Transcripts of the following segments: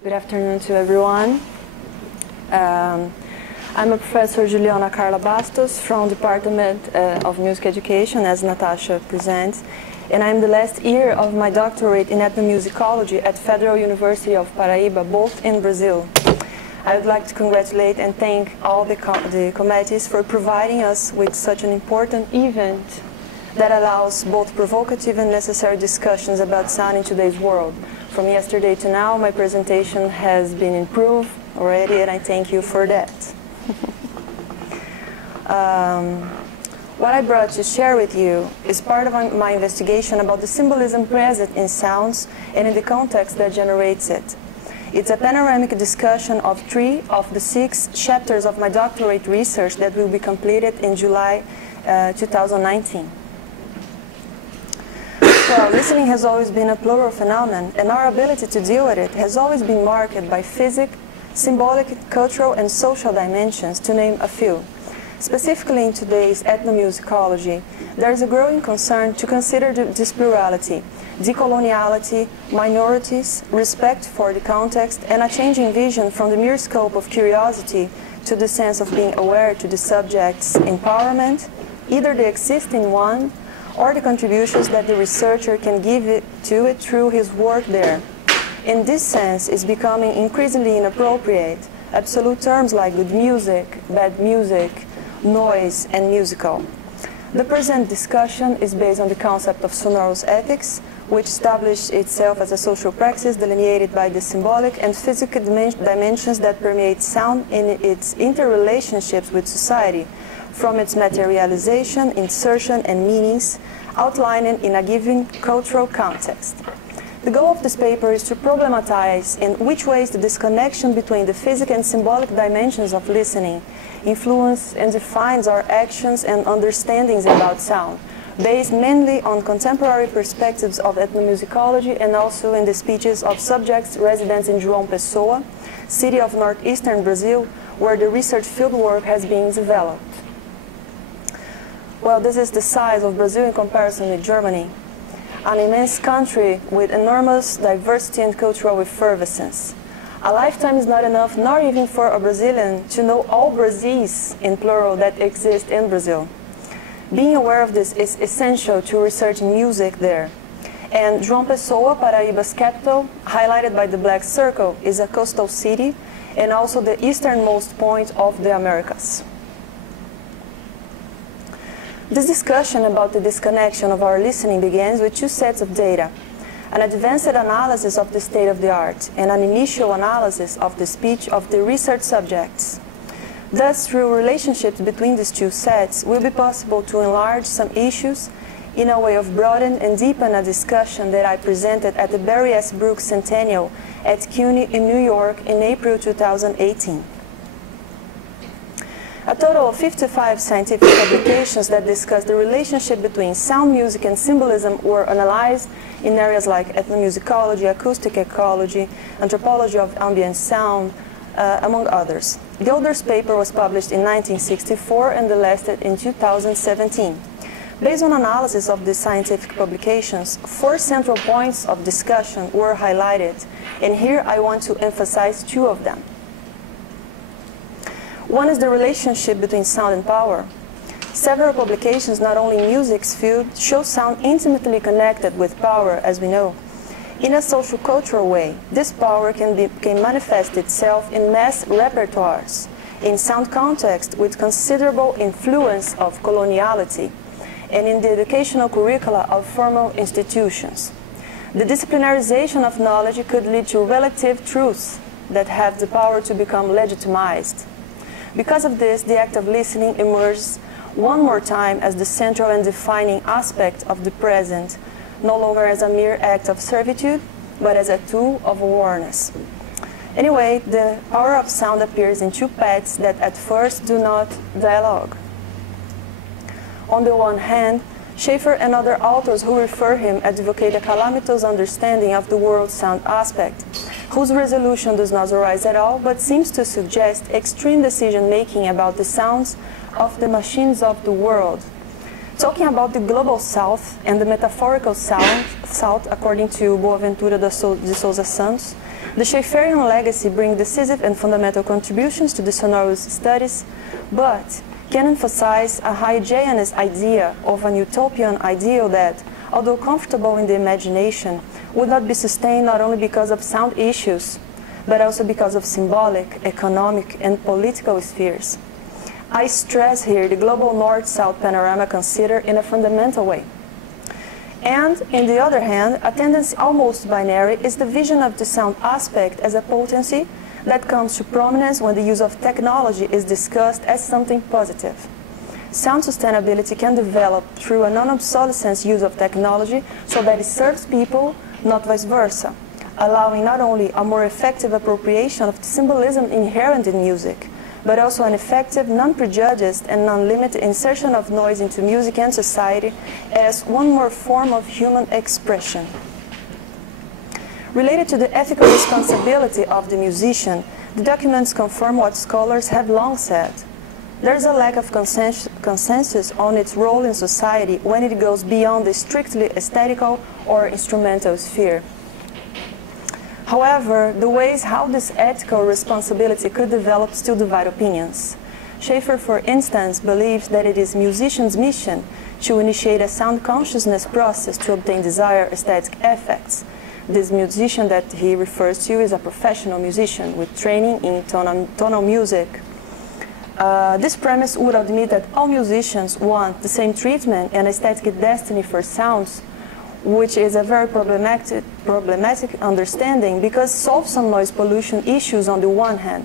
Good afternoon to everyone. I'm a Professor Juliana Carla Bastos from Department of Music Education, as Natasha presents, and I'm the last year of my doctorate in ethnomusicology at Federal University of Paraíba, both in Brazil. I would like to congratulate and thank all the committees for providing us with such an important event that allows both provocative and necessary discussions about sound in today's world. From yesterday to now, my presentation has been improved already, and I thank you for that. What I brought to share with you is part of my investigation about the symbolism present in sounds and in the context that generates it. It's a panoramic discussion of 3 of the 6 chapters of my doctorate research that will be completed in July 2019. Well, listening has always been a plural phenomenon, and our ability to deal with it has always been marked by physic, symbolic, cultural, and social dimensions, to name a few. Specifically in today's ethnomusicology, there is a growing concern to consider this plurality, decoloniality, minorities, respect for the context, and a changing vision from the mere scope of curiosity to the sense of being aware to the subject's empowerment, either the existing one or the contributions that the researcher can give to it through his work there. In this sense, it's becoming increasingly inappropriate. Absolute terms like good music, bad music, noise, and musical. The present discussion is based on the concept of sonorous ethics, which established itself as a social praxis delineated by the symbolic and physical dimensions that permeate sound in its interrelationships with society, from its materialization, insertion, and meanings, outlining in a given cultural context. The goal of this paper is to problematize in which ways the disconnection between the physical and symbolic dimensions of listening influence and defines our actions and understandings about sound, based mainly on contemporary perspectives of ethnomusicology and also in the speeches of subjects residents in João Pessoa, city of northeastern Brazil, where the research fieldwork has been developed. Well, this is the size of Brazil in comparison with Germany, an immense country with enormous diversity and cultural effervescence. A lifetime is not enough, nor even for a Brazilian, to know all Brasis, in plural, that exist in Brazil. Being aware of this is essential to researching music there. And João Pessoa, Paraíba's capital, highlighted by the black circle, is a coastal city and also the easternmost point of the Americas. This discussion about the disconnection of our listening begins with 2 sets of data: an advanced analysis of the state of the art and an initial analysis of the speech of the research subjects. Thus, through relationships between these 2 sets, it will be possible to enlarge some issues in a way of broaden and deepen a discussion that I presented at the Barry S. Brooks Centennial at CUNY in New York in April 2018. A total of 55 scientific publications that discuss the relationship between sound, music, and symbolism were analyzed in areas like ethnomusicology, acoustic ecology, anthropology of ambient sound, among others. The oldest paper was published in 1964 and the last in 2017. Based on analysis of these scientific publications, 4 central points of discussion were highlighted, and here I want to emphasize 2 of them. One is the relationship between sound and power. Several publications, not only in music's field, show sound intimately connected with power, as we know. In a social cultural way, this power can manifest itself in mass repertoires, in sound context with considerable influence of coloniality, and in the educational curricula of formal institutions. The disciplinarization of knowledge could lead to relative truths that have the power to become legitimized. Because of this, the act of listening emerges one more time as the central and defining aspect of the present, no longer as a mere act of servitude, but as a tool of awareness. Anyway, the power of sound appears in 2 paths that at first do not dialogue. On the one hand, Schaeffer and other authors who refer him advocate a calamitous understanding of the world's sound aspect, whose resolution does not arise at all, but seems to suggest extreme decision-making about the sounds of the machines of the world. Talking about the global south and the metaphorical south, according to Boaventura de Souza Santos, the Schaefferian legacy brings decisive and fundamental contributions to the sonorous studies, but can emphasize a hygienist idea of an utopian ideal that, although comfortable in the imagination, would not be sustained not only because of sound issues, but also because of symbolic, economic, and political spheres. I stress here the global north-south panorama considered in a fundamental way. And, on the other hand, a tendency almost binary is the vision of the sound aspect as a potency that comes to prominence when the use of technology is discussed as something positive. Sound sustainability can develop through a non-obsolescence use of technology so that it serves people, not vice versa, allowing not only a more effective appropriation of the symbolism inherent in music, but also an effective, non-prejudiced and non-limited insertion of noise into music and society as one more form of human expression. Related to the ethical responsibility of the musician, the documents confirm what scholars have long said. There is a lack of consensus on its role in society when it goes beyond the strictly aesthetical or instrumental sphere. However, the ways how this ethical responsibility could develop still divide opinions. Schaeffer, for instance, believes that it is musicians' mission to initiate a sound consciousness process to obtain desired aesthetic effects. This musician that he refers to is a professional musician with training in tonal music. This premise would admit that all musicians want the same treatment and aesthetic destiny for sounds, which is a very problematic understanding because solves some noise pollution issues on the one hand,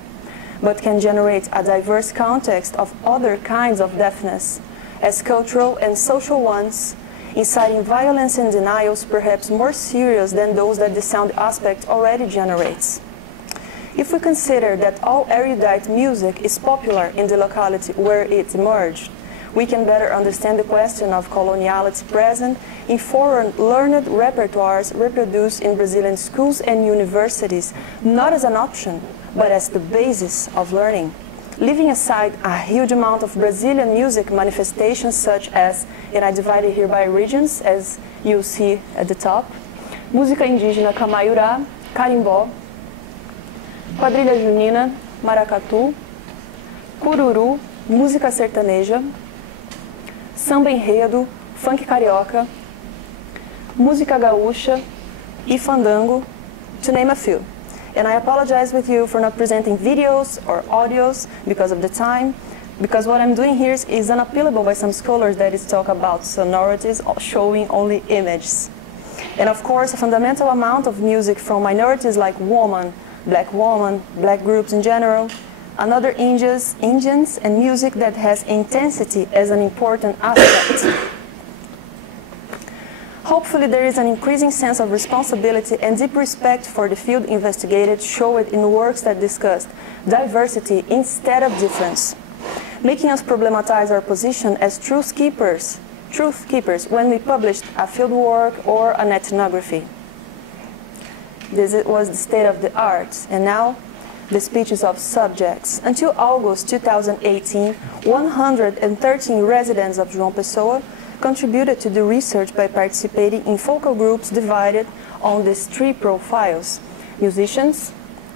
but can generate a diverse context of other kinds of deafness, as cultural and social ones, inciting violence and denials perhaps more serious than those that the sound aspect already generates. If we consider that all erudite music is popular in the locality where it emerged, we can better understand the question of coloniality present in foreign learned repertoires reproduced in Brazilian schools and universities, not as an option, but as the basis of learning. Leaving aside a huge amount of Brazilian music manifestations such as, and I divided here by regions, as you see at the top, música indígena Camaiurá, carimbó, quadrilha junina, maracatu, cururu, música sertaneja, samba enredo, funk carioca, música gaúcha e fandango, to name a few. And I apologize with you for not presenting videos or audios because of the time, because what I'm doing here is unappealable by some scholars that is talk about sonorities showing only images. And of course, a fundamental amount of music from minorities like woman, black groups in general, and other Indians, and music that has intensity as an important aspect. Hopefully there is an increasing sense of responsibility and deep respect for the field investigated showed in works that discussed diversity instead of difference, making us problematize our position as truth keepers when we published a field work or an ethnography. This was the state of the art, and now the speeches of subjects. Until August 2018, 113 residents of João Pessoa contributed to the research by participating in focal groups divided on these three profiles: musicians,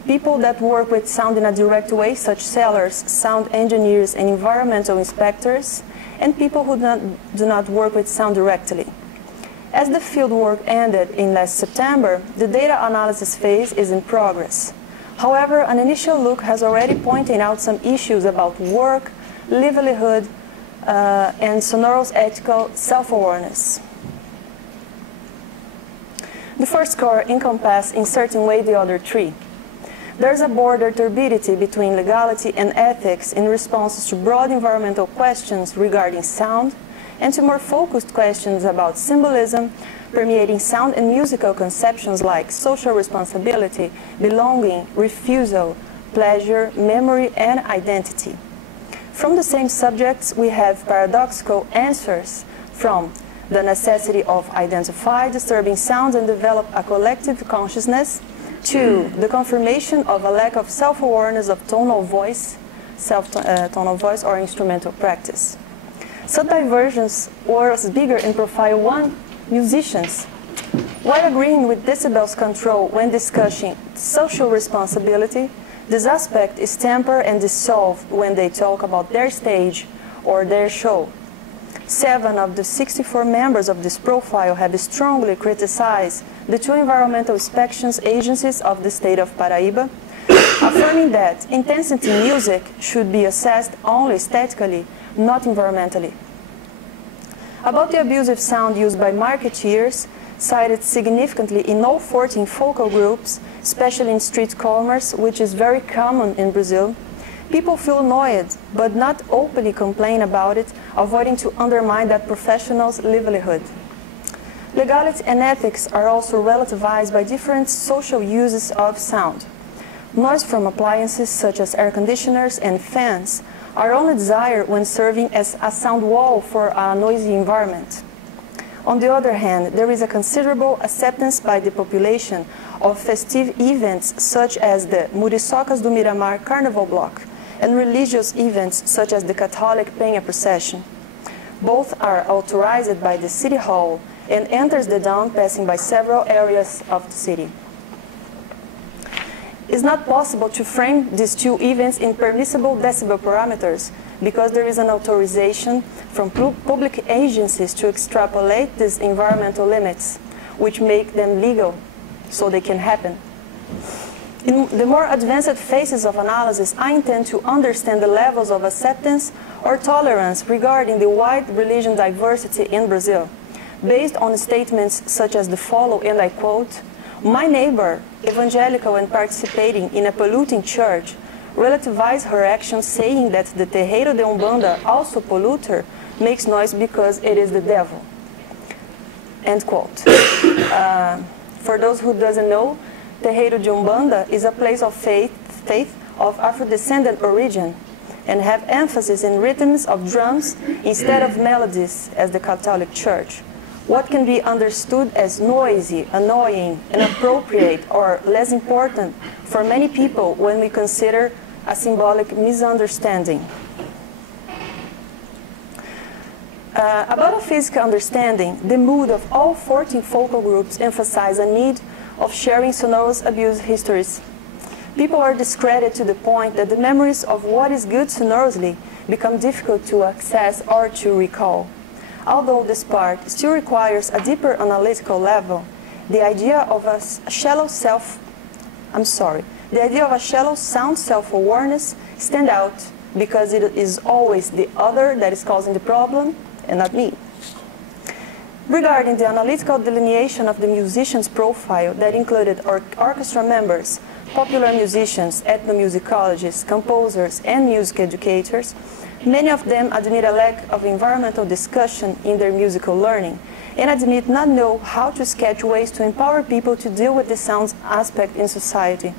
people that work with sound in a direct way, such sellers, sound engineers, and environmental inspectors, and people who do not work with sound directly. As the fieldwork ended in last September, the data analysis phase is in progress. However, an initial look has already pointed out some issues about work, livelihood, and sonorous ethical self-awareness. The first core encompasses in certain way the other three. There is a border turbidity between legality and ethics in responses to broad environmental questions regarding sound and to more focused questions about symbolism permeating sound and musical conceptions like social responsibility, belonging, refusal, pleasure, memory, and identity. From the same subjects, we have paradoxical answers from the necessity of identify disturbing sounds and develop a collective consciousness to the confirmation of a lack of self-awareness of tonal voice or instrumental practice. Subdiversions was bigger in profile 1 musicians. While agreeing with decibels control when discussing social responsibility, this aspect is tempered and dissolved when they talk about their stage or their show. 7 of the 64 members of this profile have strongly criticized the 2 environmental inspections agencies of the state of Paraíba, affirming that intensity music should be assessed only aesthetically, not environmentally. About the abusive sound used by marketeers, cited significantly in all 14 focal groups, especially in street commerce, which is very common in Brazil, people feel annoyed, but not openly complain about it, avoiding to undermine that professional's livelihood. Legality and ethics are also relativized by different social uses of sound. Noise from appliances such as air conditioners and fans are only desired when serving as a sound wall for a noisy environment. On the other hand, there is a considerable acceptance by the population of festive events such as the Muriçocas do Miramar Carnival Block and religious events such as the Catholic Penha Procession. Both are authorized by the City Hall and enters the dawn passing by several areas of the city. It's not possible to frame these 2 events in permissible decibel parameters because there is an authorization from public agencies to extrapolate these environmental limits, which make them legal, so they can happen. In the more advanced phases of analysis, I intend to understand the levels of acceptance or tolerance regarding the wide religion diversity in Brazil, based on statements such as the following, and I quote, "My neighbor, evangelical and participating in a polluting church, relativized her actions saying that the terreiro de Umbanda, also polluter, makes noise because it is the devil." End quote. For those who doesn't know, terreiro de Umbanda is a place of faith of Afro-descendant origin and have emphasis in rhythms of drums instead of melodies as the Catholic Church. What can be understood as noisy, annoying, inappropriate, or less important for many people when we consider a symbolic misunderstanding. About a physical understanding, the mood of all 14 focal groups emphasize a need of sharing sonorous abuse histories. People are discredited to the point that the memories of what is good sonorously become difficult to access or to recall. Although this part still requires a deeper analytical level, the idea of a shallow sound self-awareness stand out because it is always the other that is causing the problem and not me. Regarding the analytical delineation of the musician's profile that included orchestra members, popular musicians, ethnomusicologists, composers, and music educators, many of them admit a lack of environmental discussion in their musical learning and admit not know how to sketch ways to empower people to deal with the sound aspect in society.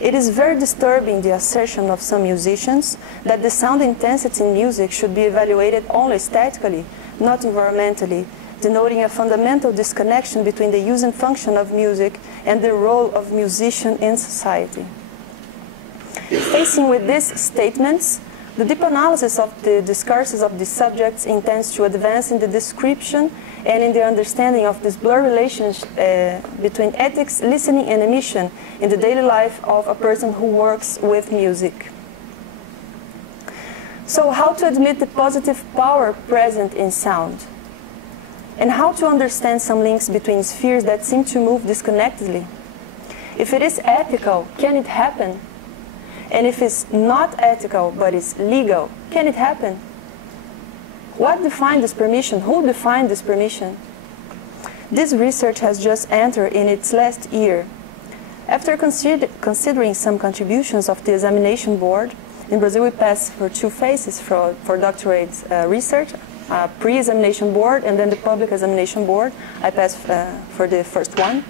It is very disturbing the assertion of some musicians that the sound intensity in music should be evaluated only aesthetically, not environmentally, denoting a fundamental disconnection between the use and function of music and the role of musician in society. Facing with these statements, the deep analysis of the discourses of these subjects intends to advance in the description and in the understanding of this blurred relationship between ethics, listening, and emission in the daily life of a person who works with music. So how to admit the positive power present in sound? And how to understand some links between spheres that seem to move disconnectedly? If it is ethical, can it happen? And if it's not ethical but it's legal, can it happen? What defined this permission? Who defined this permission? This research has just entered in its last year. After considering some contributions of the examination board, in Brazil we pass for 2 phases for doctorate research, pre-examination board and then the public examination board. I passed for the first one.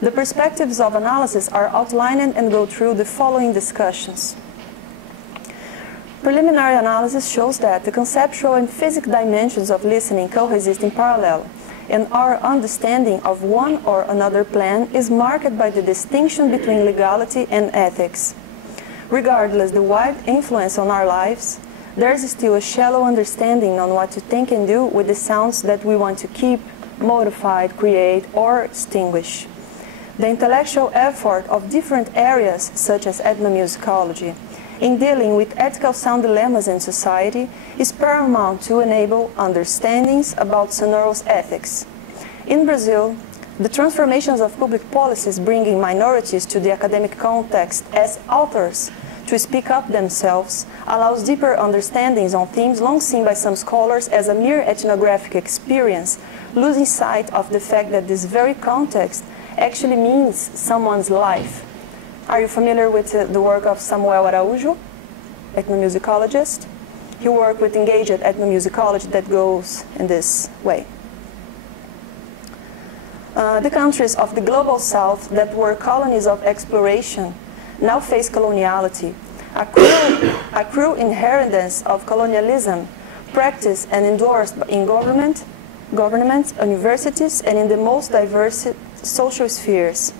The perspectives of analysis are outlined and go through the following discussions. Preliminary analysis shows that the conceptual and physical dimensions of listening coexist in parallel, and our understanding of one or another plan is marked by the distinction between legality and ethics. Regardless the wide influence on our lives, there is still a shallow understanding on what to think and do with the sounds that we want to keep, modify, create, or extinguish. The intellectual effort of different areas, such as ethnomusicology, in dealing with ethical sound dilemmas in society is paramount to enable understandings about sonorous ethics. In Brazil, the transformations of public policies bringing minorities to the academic context as authors to speak up themselves allows deeper understandings on themes long seen by some scholars as a mere ethnographic experience, losing sight of the fact that this very context actually means someone's life. Are you familiar with the work of Samuel Araújo, ethnomusicologist? He worked with engaged ethnomusicology that goes in this way. The countries of the global south that were colonies of exploration now face coloniality, a cruel inheritance of colonialism practiced and endorsed in governments, universities, and in the most diverse social spheres.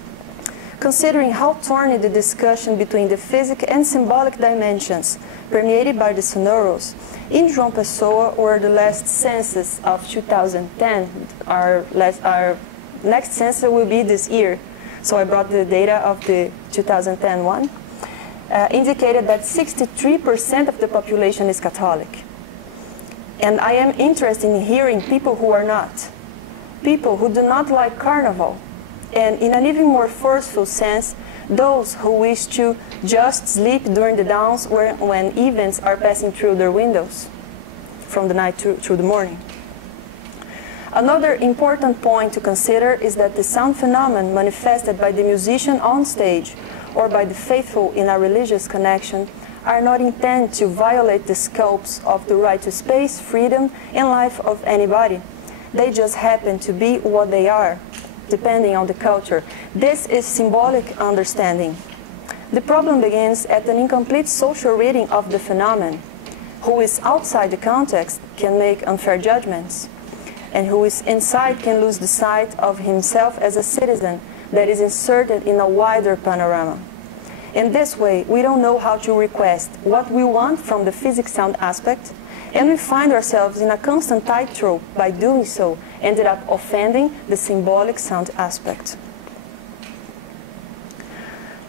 Considering how thorny the discussion between the physical and symbolic dimensions permeated by the sonoros, in João Pessoa or the last census of 2010, our next census will be this year, so I brought the data of the 2010 one, indicated that 63% of the population is Catholic. And I am interested in hearing people who are not, people who do not like carnival, and in an even more forceful sense, those who wish to just sleep during the dawns when events are passing through their windows, from the night through the morning. Another important point to consider is that the sound phenomenon manifested by the musician on stage or by the faithful in a religious connection are not intended to violate the scopes of the right to space, freedom, and life of anybody. They just happen to be what they are, depending on the culture. This is symbolic understanding. The problem begins at an incomplete social reading of the phenomenon. Who is outside the context can make unfair judgments, and who is inside can lose the sight of himself as a citizen that is inserted in a wider panorama. In this way, we don't know how to request what we want from the physics sound aspect, and we find ourselves in a constant tightrope by doing so, ended up offending the symbolic sound aspect.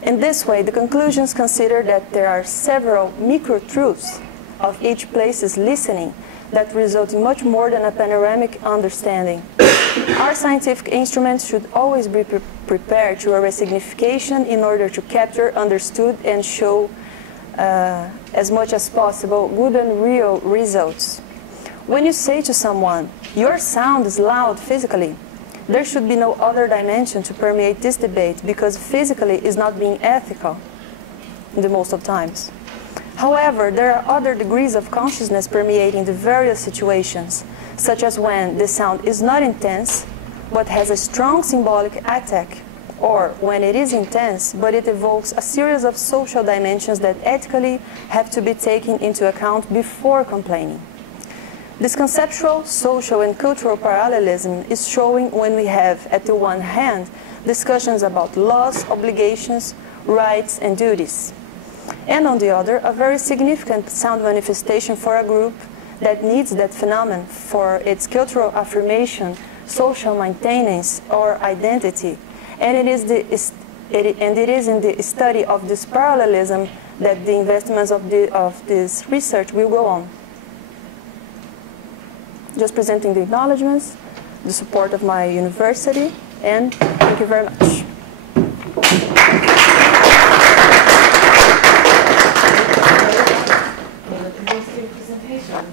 In this way, the conclusions consider that there are several micro-truths of each place's listening that result in much more than a panoramic understanding. Our scientific instruments should always be prepared to a resignification in order to capture, understood, and show as much as possible good and real results. When you say to someone, your sound is loud physically, there should be no other dimension to permeate this debate because physically is not being ethical in the most of times. However, there are other degrees of consciousness permeating the various situations, such as when the sound is not intense but has a strong symbolic attack, or when it is intense, but it evokes a series of social dimensions that ethically have to be taken into account before complaining. This conceptual, social, and cultural parallelism is showing when we have, at the one hand, discussions about laws, obligations, rights, and duties, and on the other, a very significant sound manifestation for a group that needs that phenomenon for its cultural affirmation, social maintenance, or identity. And it is in the study of this parallelism that the investments of this research will go on. Just presenting the acknowledgements, the support of my university, and thank you very much. Interesting presentation.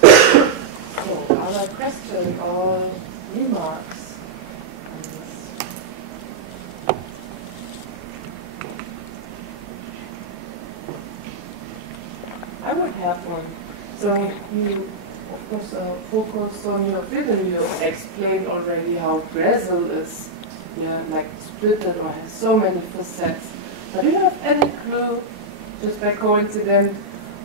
So, our question or remarks? I would have one. So you, of course, focus on your video. You explained already how Brazil is, like splitted or has so many facets. But do you have any clue, just by coincidence,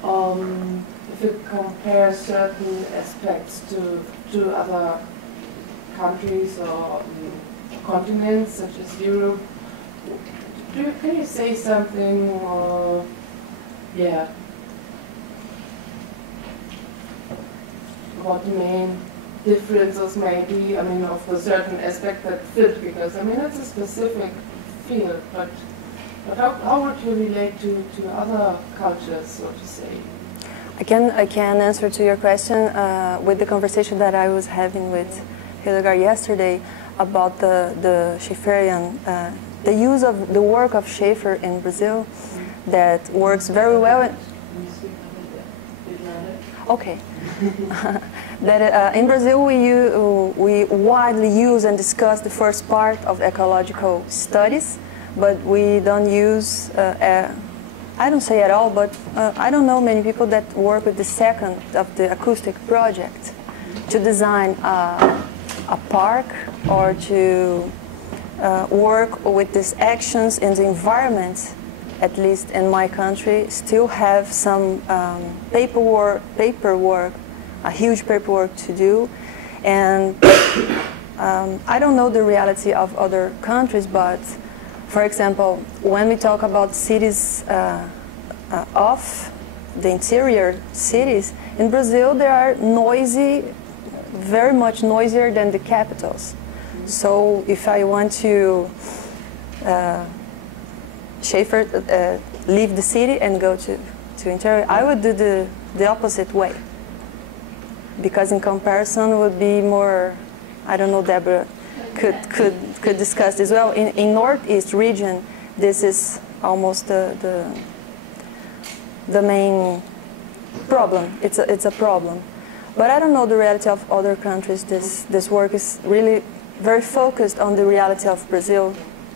if it compares certain aspects to other countries or continents, such as Europe? Can you say something? Or, yeah. what main differences maybe, I mean, of the certain aspect that fit, because, I mean, it's a specific field, but how would you relate to other cultures, so to say? I can answer to your question with the conversation that I was having with Hildegard yesterday about the Schaefferian, the use of the work of Schaeffer in Brazil that works very well. Okay. That in Brazil we widely use and discuss the first part of ecological studies, but we don't use, I don't say at all, but I don't know many people that work with the second of the acoustic project to design a park or to work with these actions in the environment. At least in my country, still have some paperwork, a huge paperwork to do, and I don't know the reality of other countries, but for example, when we talk about cities off the interior cities, in Brazil they are noisy, very much noisier than the capitals. So if I want to Schaeffer leave the city and go to interior, I would do the opposite way, because in comparison would be more, I don't know, Deborah could discuss this well. In Northeast region, this is almost the main problem. It's a problem, but I don't know the reality of other countries. This work is really very focused on the reality of Brazil,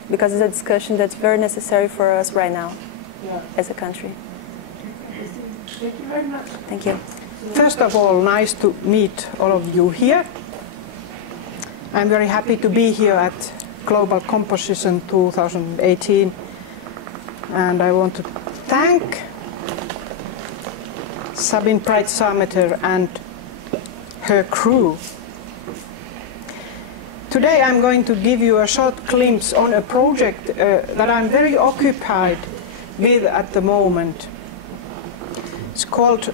because it's a discussion that's very necessary for us right now, as a country. Thank you very much. Thank you. First of all, nice to meet all of you here. I'm very happy to be here at Global Composition 2018, and I want to thank Sabine Breit-Sameter and her crew. Today I'm going to give you a short glimpse on a project that I'm very occupied with at the moment. It's called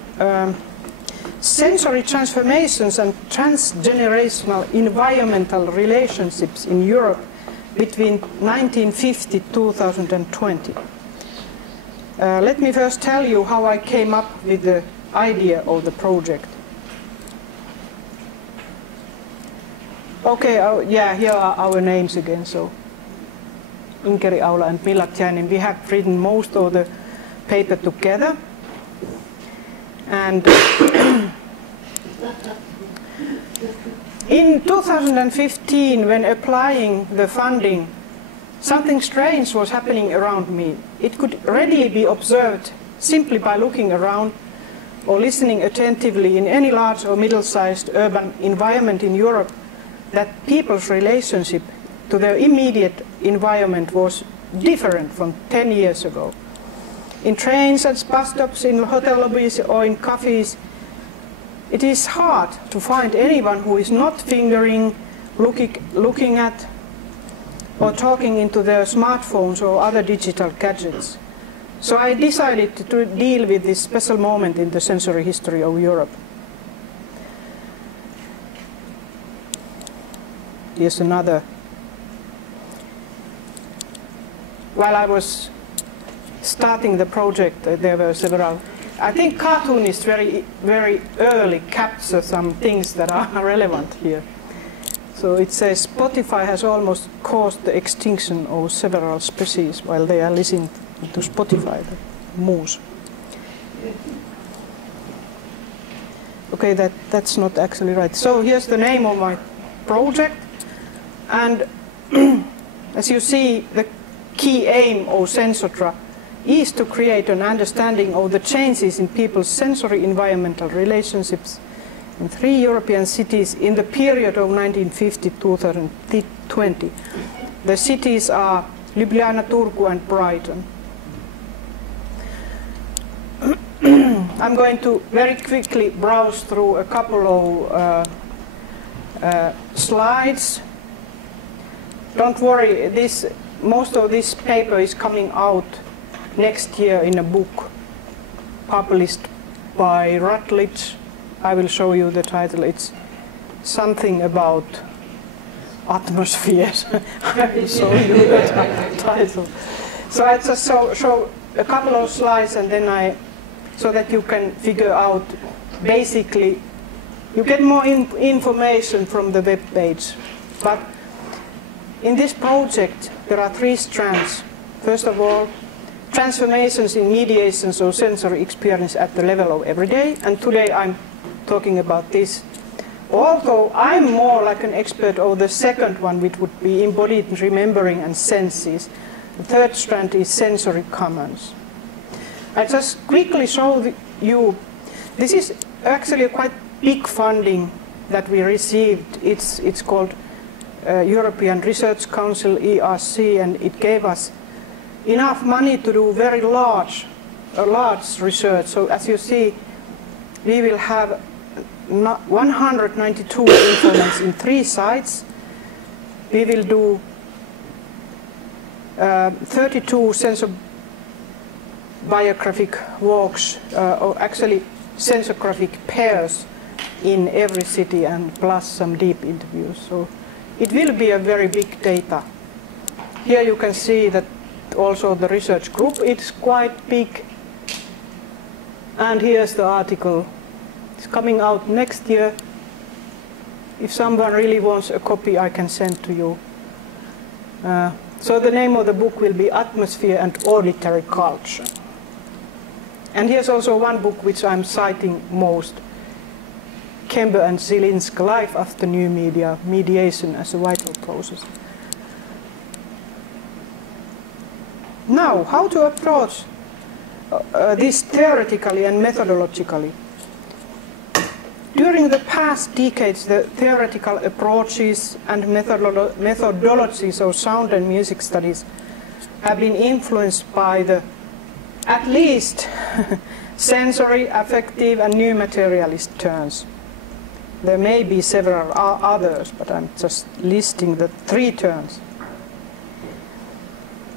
Sensory Transformations and Transgenerational Environmental Relationships in Europe between 1950 and 2020. Let me first tell you how I came up with the idea of the project. Okay, yeah, here are our names again. So, Inkeri Aula and Mila Tiainen, we have written most of the paper together. And in 2015, when applying the funding, something strange was happening around me. It could readily be observed simply by looking around or listening attentively in any large or middle-sized urban environment in Europe, that people's relationship to their immediate environment was different from 10 years ago. In trains, at bus stops, in hotel lobbies or in cafes, it is hard to find anyone who is not fingering, looking at, or talking into their smartphones or other digital gadgets. So I decided to deal with this special moment in the sensory history of Europe. Here's another. While I was starting the project, there were several. I think cartoonists very early capture some things that are relevant here. So it says Spotify has almost caused the extinction of several species while they are listening to Spotify, the moose. Okay, that's not actually right. So here's the name of my project. And as you see, the key aim of Sensotra is to create an understanding of the changes in people's sensory environmental relationships in 3 European cities in the period of 1950 to 2020. The cities are Ljubljana, Turku and Brighton. I'm going to very quickly browse through a couple of slides. Don't worry, most of this paper is coming out next year in a book published by Routledge I will show you the title. It's something about atmospheres. I will show you the title. So I just show a couple of slides, and then so that you can figure out, basically, you get more information from the web page. But in this project, there are 3 strands. First of all, transformations in mediations or sensory experience at the level of everyday, and today I'm talking about this. Although I'm more like an expert of the second one, which would be embodied remembering and senses. The third strand is sensory commons. I just quickly show you, this is actually a quite big funding that we received. It's called European Research Council, ERC, and it gave us enough money to do very large research. So as you see, we will have 192 informants in 3 sites. We will do 32 sensobiographic walks, or actually sensographic pairs in every city, and plus some deep interviews. So it will be a very big data. Here you can see that also the research group, it's quite big. And here's the article. It's coming out next year. If someone really wants a copy, I can send to you. So the name of the book will be Atmosphere and Auditory Culture. And here's also one book which I'm citing most. Kemper and Zielinski, Life After New Media, Mediation as a Vital Process. Now, how to approach this theoretically and methodologically? During the past decades, the theoretical approaches and methodologies of sound and music studies have been influenced by the, at least, sensory, affective, and new materialist turns. There may be several others, but I'm just listing the 3 turns.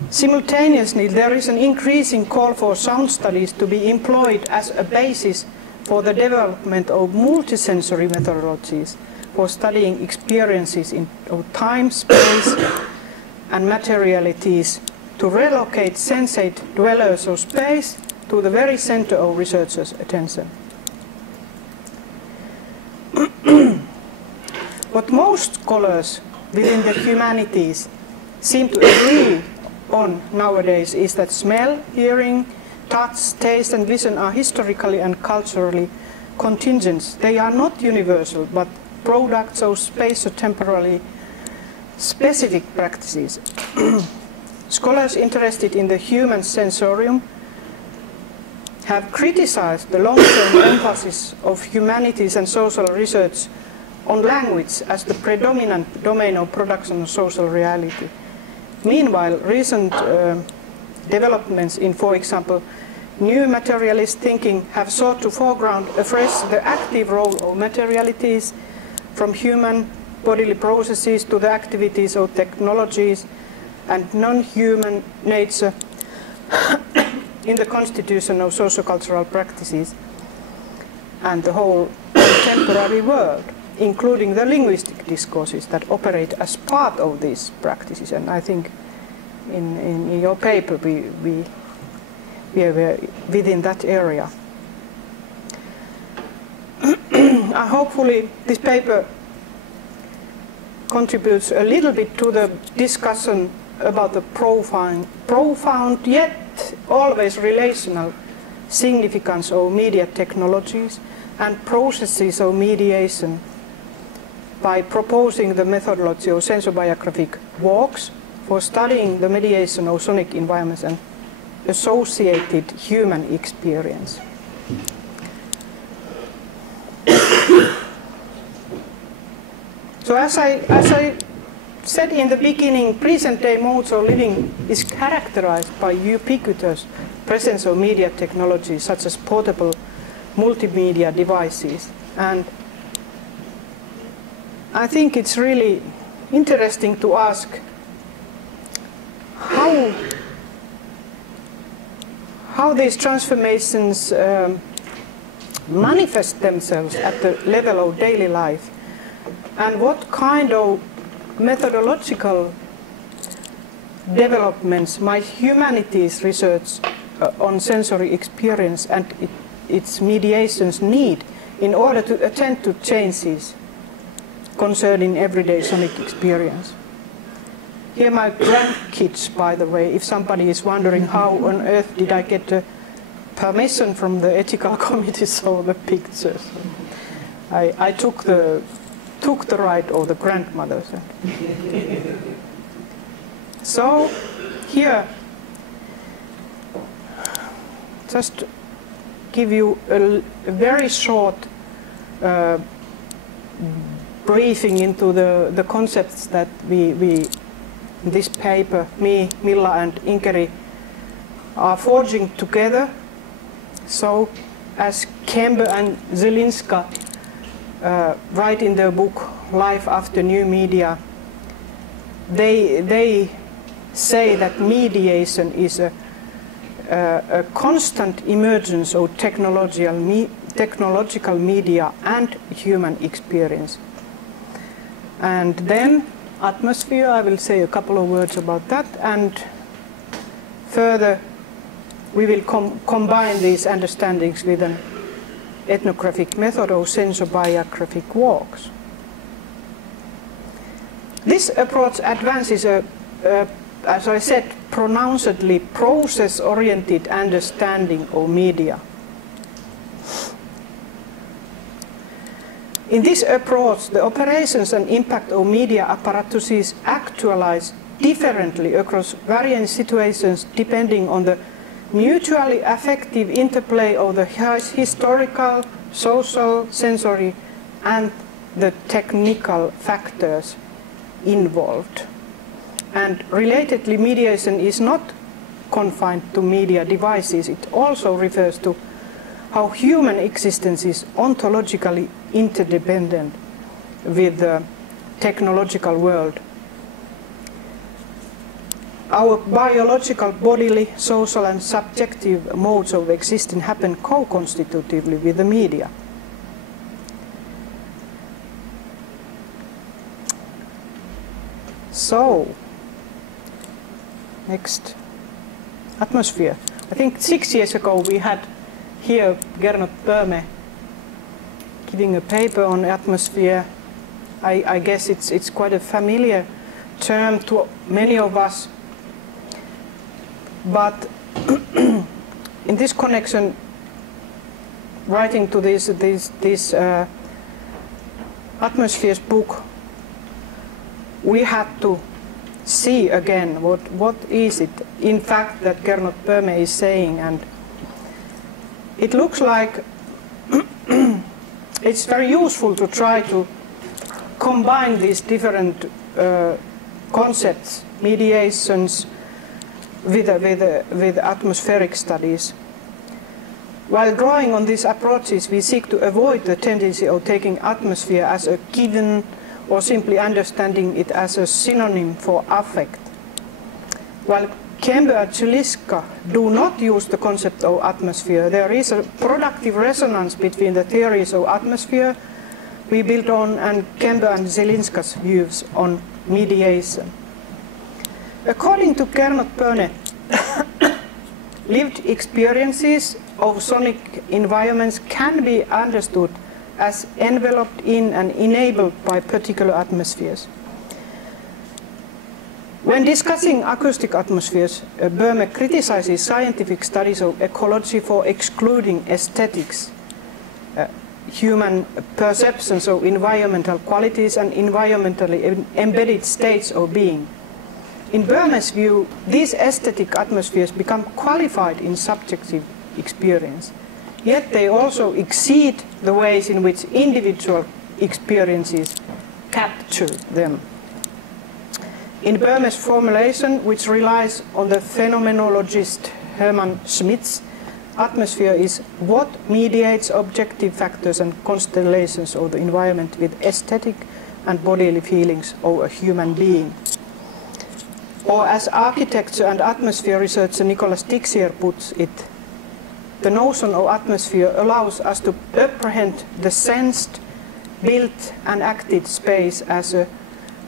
Simultaneously, there is an increasing call for sound studies to be employed as a basis for the development of multisensory methodologies for studying experiences of time, space, and materialities to relocate sensate dwellers of space to the very center of researchers' attention. What most scholars within the humanities seem to agree on nowadays is that smell, hearing, touch, taste, and vision are historically and culturally contingent. They are not universal, but products of spatio-temporally specific practices. Scholars interested in the human sensorium have criticized the long-term emphasis of humanities and social research on language as the predominant domain of production of social reality. Meanwhile, recent developments in, for example, new materialist thinking have sought to foreground afresh the active role of materialities, from human bodily processes to the activities of technologies and non-human nature in the constitution of socio-cultural practices and the whole contemporary world, including the linguistic discourses that operate as part of these practices. And I think in your paper we are within that area. Hopefully this paper contributes a little bit to the discussion about the profound yet always relational significance of media technologies and processes of mediation by proposing the methodology of sensobiographic walks for studying the mediation of sonic environments and associated human experience. So as I said in the beginning, present-day modes of living is characterized by ubiquitous presence of media technologies such as portable multimedia devices. And I think it's really interesting to ask how these transformations manifest themselves at the level of daily life, and what kind of methodological developments might humanities research on sensory experience and its mediations need in order to attend to changes concerning everyday sonic experience. Here my grandkids, by the way, if somebody is wondering how on earth did I get the permission from the ethical committee for the pictures. I took the right of the grandmothers. So here, just give you a very short briefing into the concepts that we in this paper, me, Milla and Inkeri, are forging together. So as Kempe and Zelinska write in their book Life After New Media, they say that mediation is a constant emergence of technological media and human experience. And then atmosphere, I will say a couple of words about that, and further we will combine these understandings with an ethnographic method of sensobiographic walks. This approach advances as I said, pronouncedly process-oriented understanding of media. In this approach, the operations and impact of media apparatuses actualize differently across various situations depending on the mutually affective interplay of the historical, social, sensory, and the technical factors involved. And relatedly, mediation is not confined to media devices. It also refers to how human existence is ontologically interdependent with the technological world. Our biological, bodily, social and subjective modes of existing happen co-constitutively with the media. So, next, atmosphere. I think 6 years ago we had here Gernot Böhme giving a paper on atmosphere. I guess it's quite a familiar term to many of us. But in this connection, writing to this atmospheres book, we had to see again what is it in fact that Gernot Böhme is saying, and it looks like it's very useful to try to combine these different concepts, mediations, with atmospheric studies. While drawing on these approaches, we seek to avoid the tendency of taking atmosphere as a given or simply understanding it as a synonym for affect. While Kempe and Zelinska do not use the concept of atmosphere, there is a productive resonance between the theories of atmosphere we build on and Kempe and Zelinska's views on mediation. According to Gernot Böhme, lived experiences of sonic environments can be understood as enveloped in and enabled by particular atmospheres. When discussing acoustic atmospheres, Böhme criticizes scientific studies of ecology for excluding aesthetics, human perceptions of environmental qualities and environmentally embedded states of being. In Böhme's view, these aesthetic atmospheres become qualified in subjective experience, yet they also exceed the ways in which individual experiences capture them. In Böhme's formulation, which relies on the phenomenologist Hermann Schmidt's, atmosphere is what mediates objective factors and constellations of the environment with aesthetic and bodily feelings of a human being. Or as architecture and atmosphere researcher Nicholas Tixier puts it, the notion of atmosphere allows us to apprehend the sensed, built and acted space as a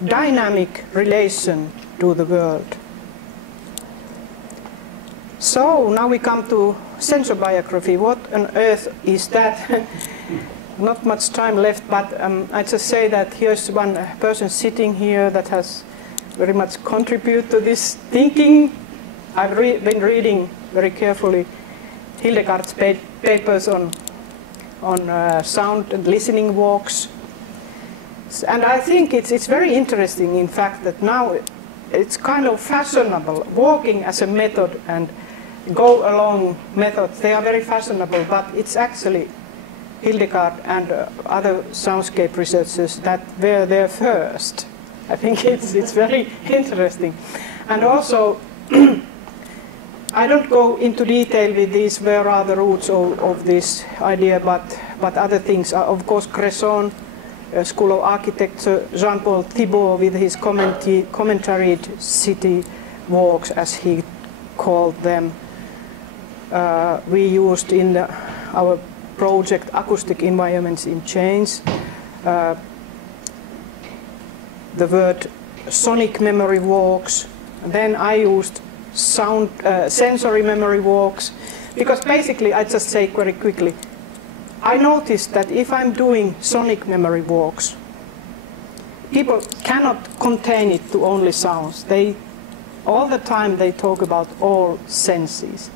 dynamic relation to the world. So now we come to sensobiography. What on earth is that? Not much time left, but I just say that here's one person sitting here that has very much contributed to this thinking. I've been reading very carefully Hildegard's papers on sound and listening walks. And I think it's very interesting, in fact, that now it's kind of fashionable. Walking as a method and go along methods, they are very fashionable, but it's actually Hildegard and other soundscape researchers that were there first. I think it's very interesting. And also, I don't go into detail with these, where are the roots of this idea, but other things are, of course, Cresson, School of Architecture, Jean-Paul Thibault with his commentaried city walks, as he called them. We used in our project Acoustic Environments in Change the word sonic memory walks. Then I used sensory memory walks, because basically, I just say very quickly, I noticed that if I'm doing sonic memory walks, people cannot contain it to only sounds. All the time they talk about all senses.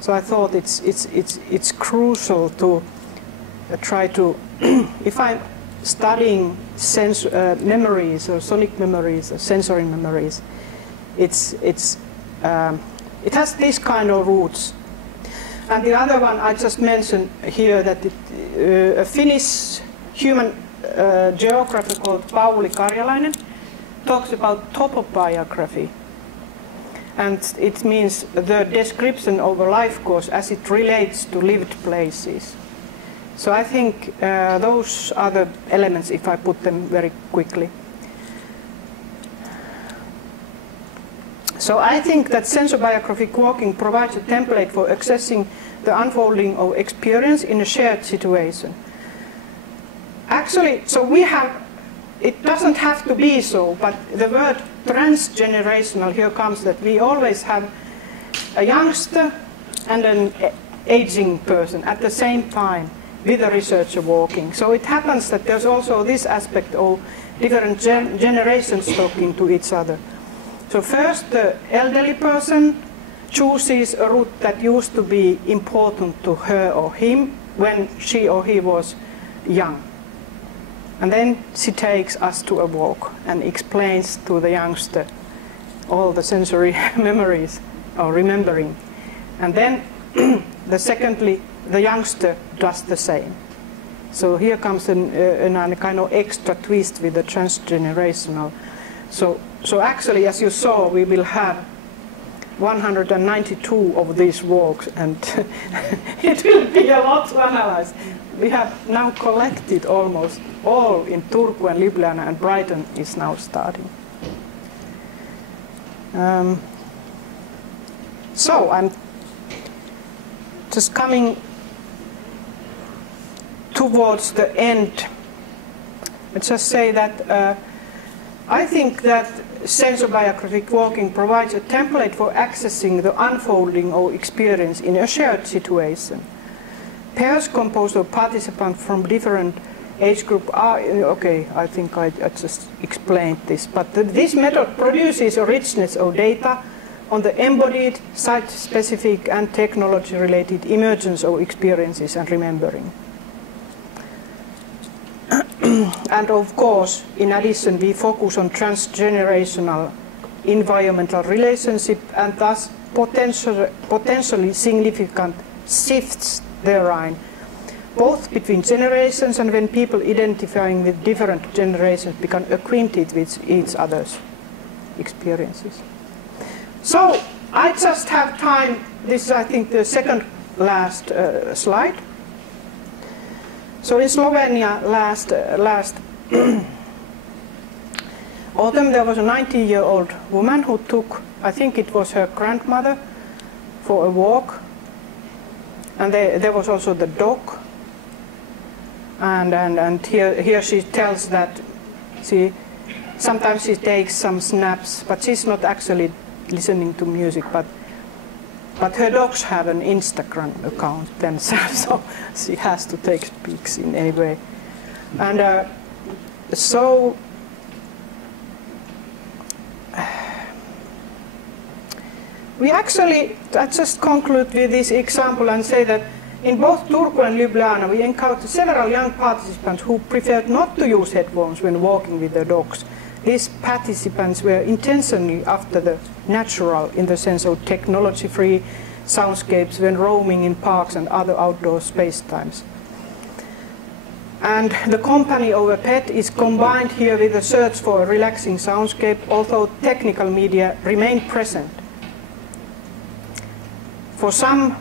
So I thought it's crucial to try to, if I'm studying memories or sonic memories or sensory memories, it has these kind of roots. And the other one I just mentioned here, that a Finnish human geographer called Pauli Karjalainen talks about topobiography. And it means the description of a life course as it relates to lived places. So I think those are the elements, if I put them very quickly. So I think that sensobiographic walking provides a template for accessing the unfolding of experience in a shared situation. Actually, so we have, it doesn't have to be so, but the word transgenerational here comes, that we always have a youngster and an aging person at the same time with a researcher walking. So it happens that there's also this aspect of different generations talking to each other. So first, the elderly person chooses a route that used to be important to her or him when she or he was young. And then she takes us to a walk and explains to the youngster all the sensory memories or remembering. And then, secondly, the youngster does the same. So here comes a kind of extra twist with the transgenerational. So actually, as you saw, we will have 192 of these walks, and it will be a lot to analyze. We have now collected almost all in Turku and Ljubljana, and Brighton is now starting. So I'm just coming towards the end. Let's just say that I think that sensobiographic walking provides a template for accessing the unfolding of experience in a shared situation. Pairs composed of participants from different age groups are, okay, I think I just explained this, but this method produces a richness of data on the embodied, site-specific and technology-related emergence of experiences and remembering. And of course, in addition, we focus on transgenerational environmental relationship and thus potentially significant shifts therein, both between generations and when people identifying with different generations become acquainted with each other's experiences. So I just have time, this is I think the second last slide. So in Slovenia last autumn there was a 90-year-old woman who took, I think it was her grandmother, for a walk. And there was also the dog. And here she tells that sometimes she takes some snaps, but she's not actually listening to music, but her dogs have an Instagram account themselves, so she has to take pics in any way. And so I just conclude with this example and say that in both Turku and Ljubljana we encountered several young participants who preferred not to use headphones when walking with their dogs. These participants were intentionally after the natural, in the sense of technology-free soundscapes when roaming in parks and other outdoor space-times. And the company of a pet is combined here with the search for a relaxing soundscape, although technical media remain present. For some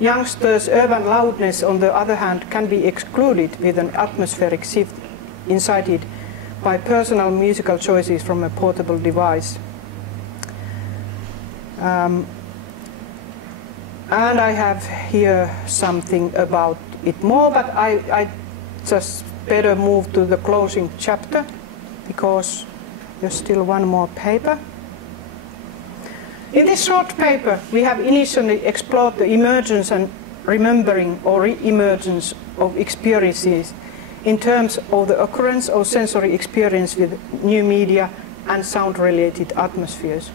youngsters, urban loudness, on the other hand, can be excluded with an atmospheric shift incited by personal musical choices from a portable device. And I have here something about it more, but I just better move to the closing chapter, because there's still one more paper. In this short paper, we have initially explored the emergence and remembering or re-emergence of experiences in terms of the occurrence of sensory experience with new media and sound-related atmospheres.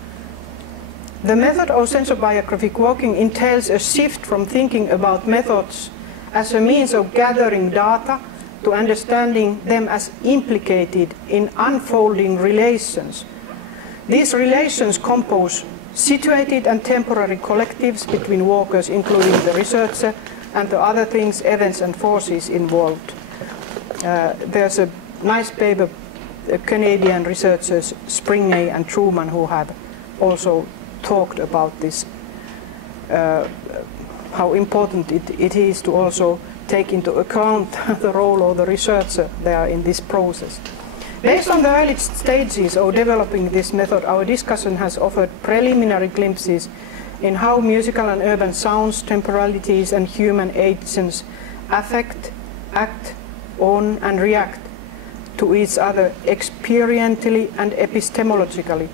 The method of sensobiographic walking entails a shift from thinking about methods as a means of gathering data to understanding them as implicated in unfolding relations. These relations compose situated and temporary collectives between walkers, including the researcher and the other things, events and forces involved. There's a nice paper, Canadian researchers Springay and Truman, who have also talked about this, how important it is to also take into account the role of the researcher there in this process. Based on the early stages of developing this method, our discussion has offered preliminary glimpses in how musical and urban sounds, temporalities, and human agents affect, act on, and react to each other experientially and epistemologically.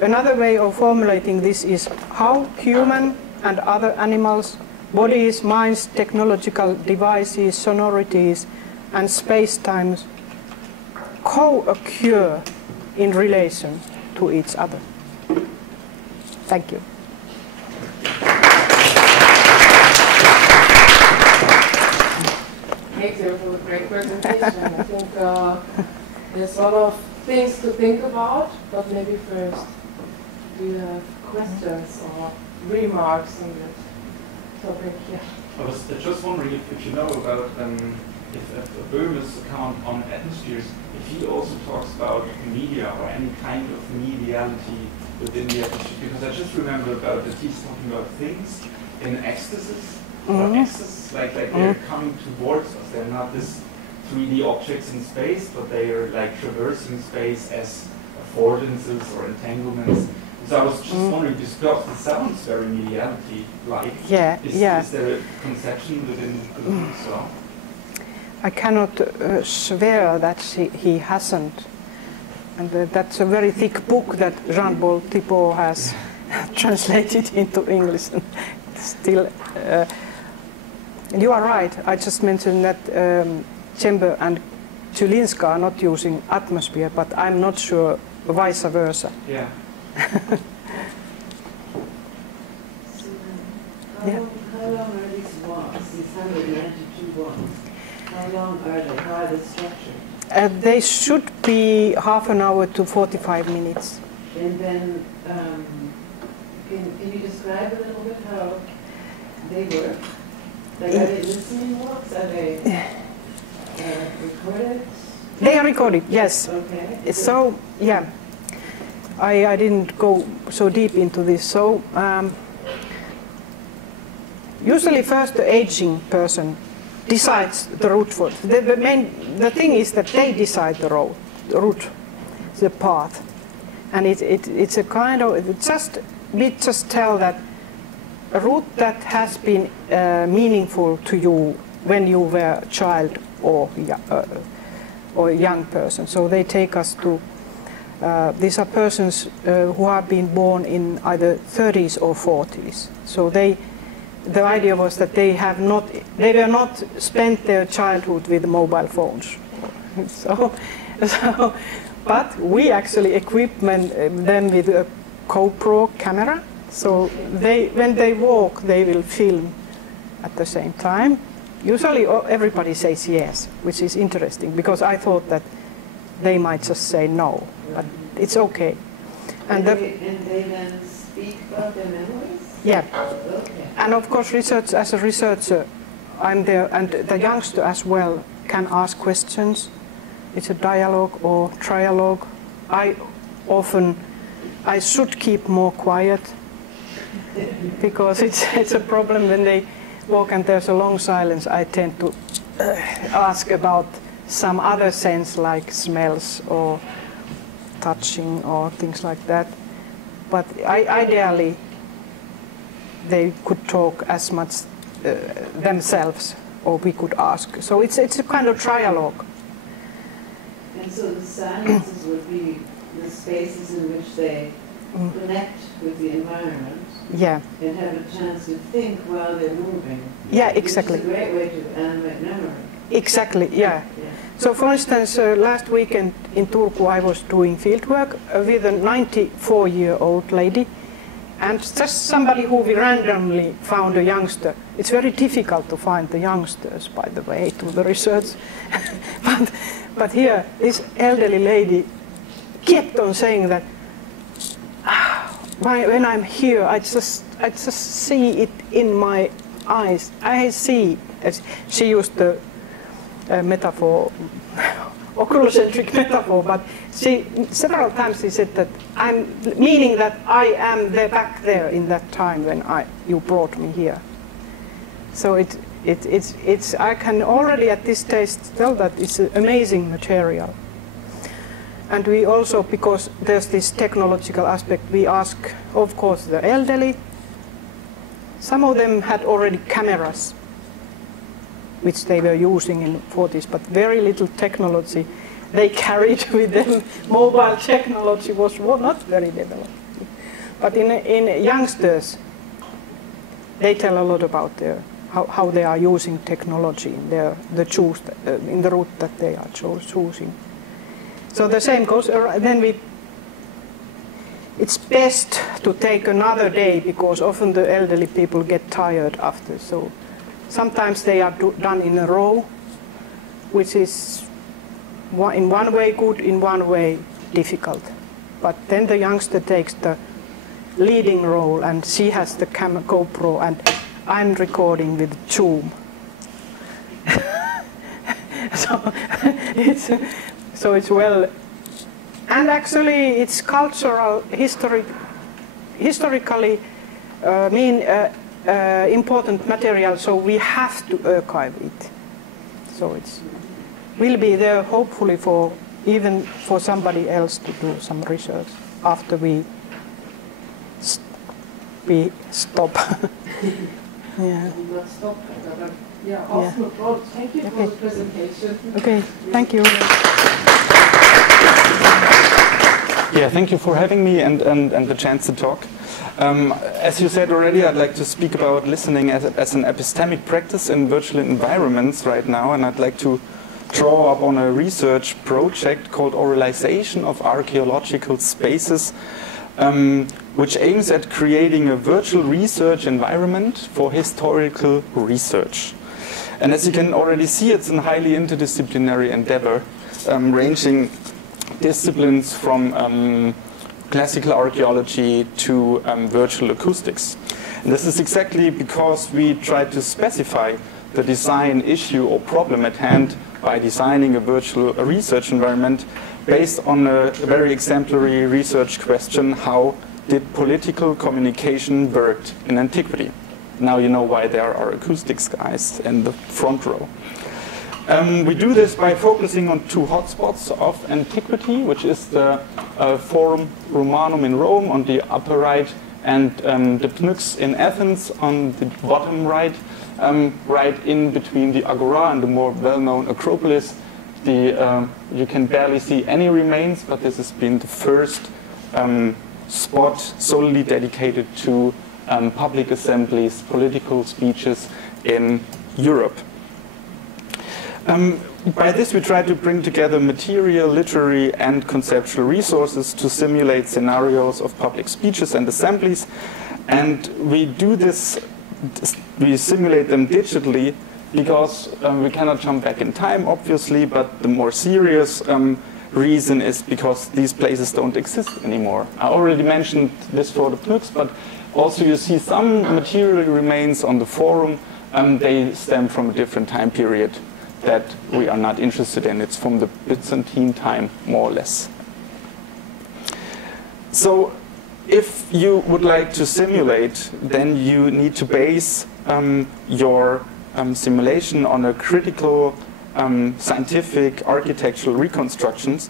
Another way of formulating this is how human and other animals, bodies, minds, technological devices, sonorities, and space-times co-occur in relation to each other. Thank you. Thank you for the great presentation. I think there's a lot of things to think about, but maybe first, do you have questions or remarks on this topic? Yeah. I was just wondering if you know about if Böhme's account on atmospheres, if he also talks about media or any kind of mediality within the atmosphere, because I just remember about that he's talking about things in ecstasies, or ecstasies, like they're coming towards us. They're not this 3D objects in space, but they are like traversing space as affordances or entanglements. So I was just wondering, because it sounds very mediality-like. Is there a conception within the as well? I cannot swear that he hasn't. And that's a very thick book that Jean-Paul Thibault has translated into English. And still, you are right. I just mentioned that Cember and Chulinska are not using atmosphere, but I'm not sure vice versa. Yeah. How long are these walks, these 192 walks? How long are they? How are they structured? They should be half an hour to 45 minutes. And then, can you describe a little bit how they work? Like, are they listening walks? Are they recorded? They are recorded, yes. Okay. So, yeah, I didn't go so deep into this. So, usually first the aging person decides the route for the thing is that they decide the route, the path, and it's a kind of we just tell that a route that has been meaningful to you when you were a child or a young person. So they take us to, these are persons who have been born in either 30s or 40s. So the idea was that they were not spent their childhood with mobile phones. But we actually equip them with a GoPro camera. So when they walk, they will film at the same time. Usually everybody says yes, which is interesting, because I thought that they might just say no, but it's okay. And they then speak about their memories? Yeah. Okay. And of course, as a researcher, I'm there, and the youngster as well can ask questions. It's a dialogue or trialogue. I should keep more quiet, because it's a problem when they walk and there's a long silence. I tend to ask about some other sense, like smells or touching or things like that. But ideally, they could talk as much themselves, or we could ask. So it's a kind of trialogue. And so the silences would be the spaces in which they connect with the environment. Yeah. And have a chance to think while they're moving. Yeah, exactly. Which is a great way to animate memory. Exactly, yeah. So for instance, last weekend in Turku I was doing fieldwork with a 94-year-old lady, and just somebody who we randomly found a youngster. It's very difficult to find the youngsters, by the way, to the research. but here, this elderly lady kept on saying that, when I'm here, I just see it in my eyes. I see. She used the metaphor, oculocentric metaphor, but several times she said that I'm meaning that I am there, back there in that time when you brought me here. So it's I can already at this stage tell that it's an amazing material. And we also, because there's this technological aspect, we ask, of course, the elderly. Some of them had already cameras, which they were using in the 40s, but very little technology they carried with them. Mobile technology was not very developed. But in youngsters, they tell a lot about how they are using technology in in the route that they are choosing. So the same goes around. Then it's best to take another day, because often the elderly people get tired after. So sometimes they are done in a row, which is in one way good, in one way difficult. But then the youngster takes the leading role, and she has the GoPro, and I'm recording with Zoom. So it's well, and actually it's cultural, historically important material, so we have to archive it. So it will be there hopefully even for somebody else to do some research after we stop. Yeah. Not stop, but yeah, awesome approach. Thank you for the presentation. Okay, thank you. Yeah, thank you for having me and the chance to talk. As you said already, I'd like to speak about listening as an epistemic practice in virtual environments right now, and I'd like to draw up on a research project called Oralization of Archaeological Spaces, which aims at creating a virtual research environment for historical research. And as you can already see, it's a highly interdisciplinary endeavor, ranging disciplines from classical archaeology to virtual acoustics. And this is exactly because we try to specify the design issue or problem at hand by designing a virtual research environment based on a very exemplary research question: how did political communication work in antiquity? Now you know why there are acoustics guys in the front row. We do this by focusing on two hotspots of antiquity, which is the Forum Romanum in Rome on the upper right and the PNUX in Athens on the bottom right, right in between the Agora and the more well-known Acropolis. You can barely see any remains, but this has been the first spot solely dedicated to public assemblies, political speeches in Europe. By this we try to bring together material, literary and conceptual resources to simulate scenarios of public speeches and assemblies, and we do this, we simulate them digitally because we cannot jump back in time, obviously, but the more serious reason is because these places don't exist anymore. I already mentioned this for the PNUX, but also you see some material remains on the forum. They stem from a different time period that we are not interested in. It's from the Byzantine time, more or less. So if you would like to simulate, then you need to base your simulation on a critical scientific architectural reconstructions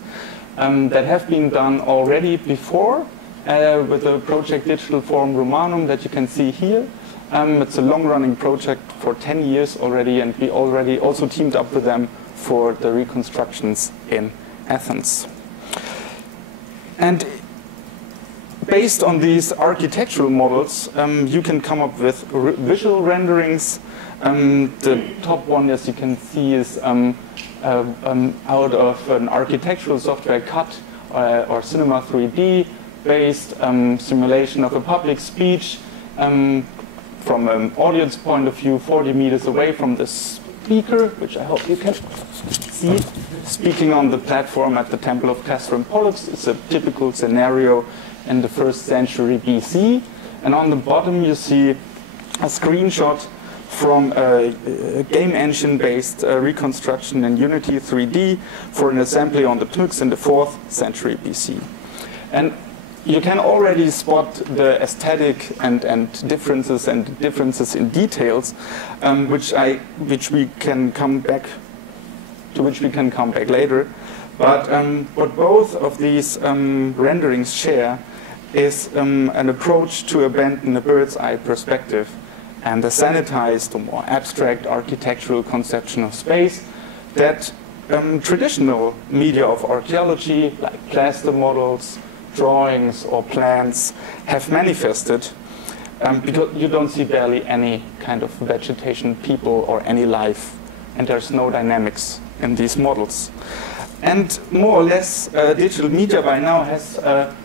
that have been done already before with the project Digital Forum Romanum that you can see here. It's a long-running project for 10 years already, and we already also teamed up with them for the reconstructions in Athens. And based on these architectural models, you can come up with visual renderings. The top one, as you can see, is out of an architectural software CUT or Cinema 3D based simulation of a public speech from an audience point of view, 40 meters away from the speaker, which I hope you can see, speaking on the platform at the Temple of Castor and Pollux. It's a typical scenario in the 1st century BC. And on the bottom you see a screenshot from a game engine-based reconstruction in Unity 3D for an assembly on the PNUX in the 4th century BC. And you can already spot the aesthetic and differences in details, which we can come back later. But what both of these renderings share is an approach to abandon a bird's eye perspective and a sanitized or more abstract architectural conception of space that traditional media of archaeology, like plaster models, drawings or plans, have manifested, because you don't see barely any kind of vegetation, people, or any life, and there's no dynamics in these models. And more or less, digital media by now has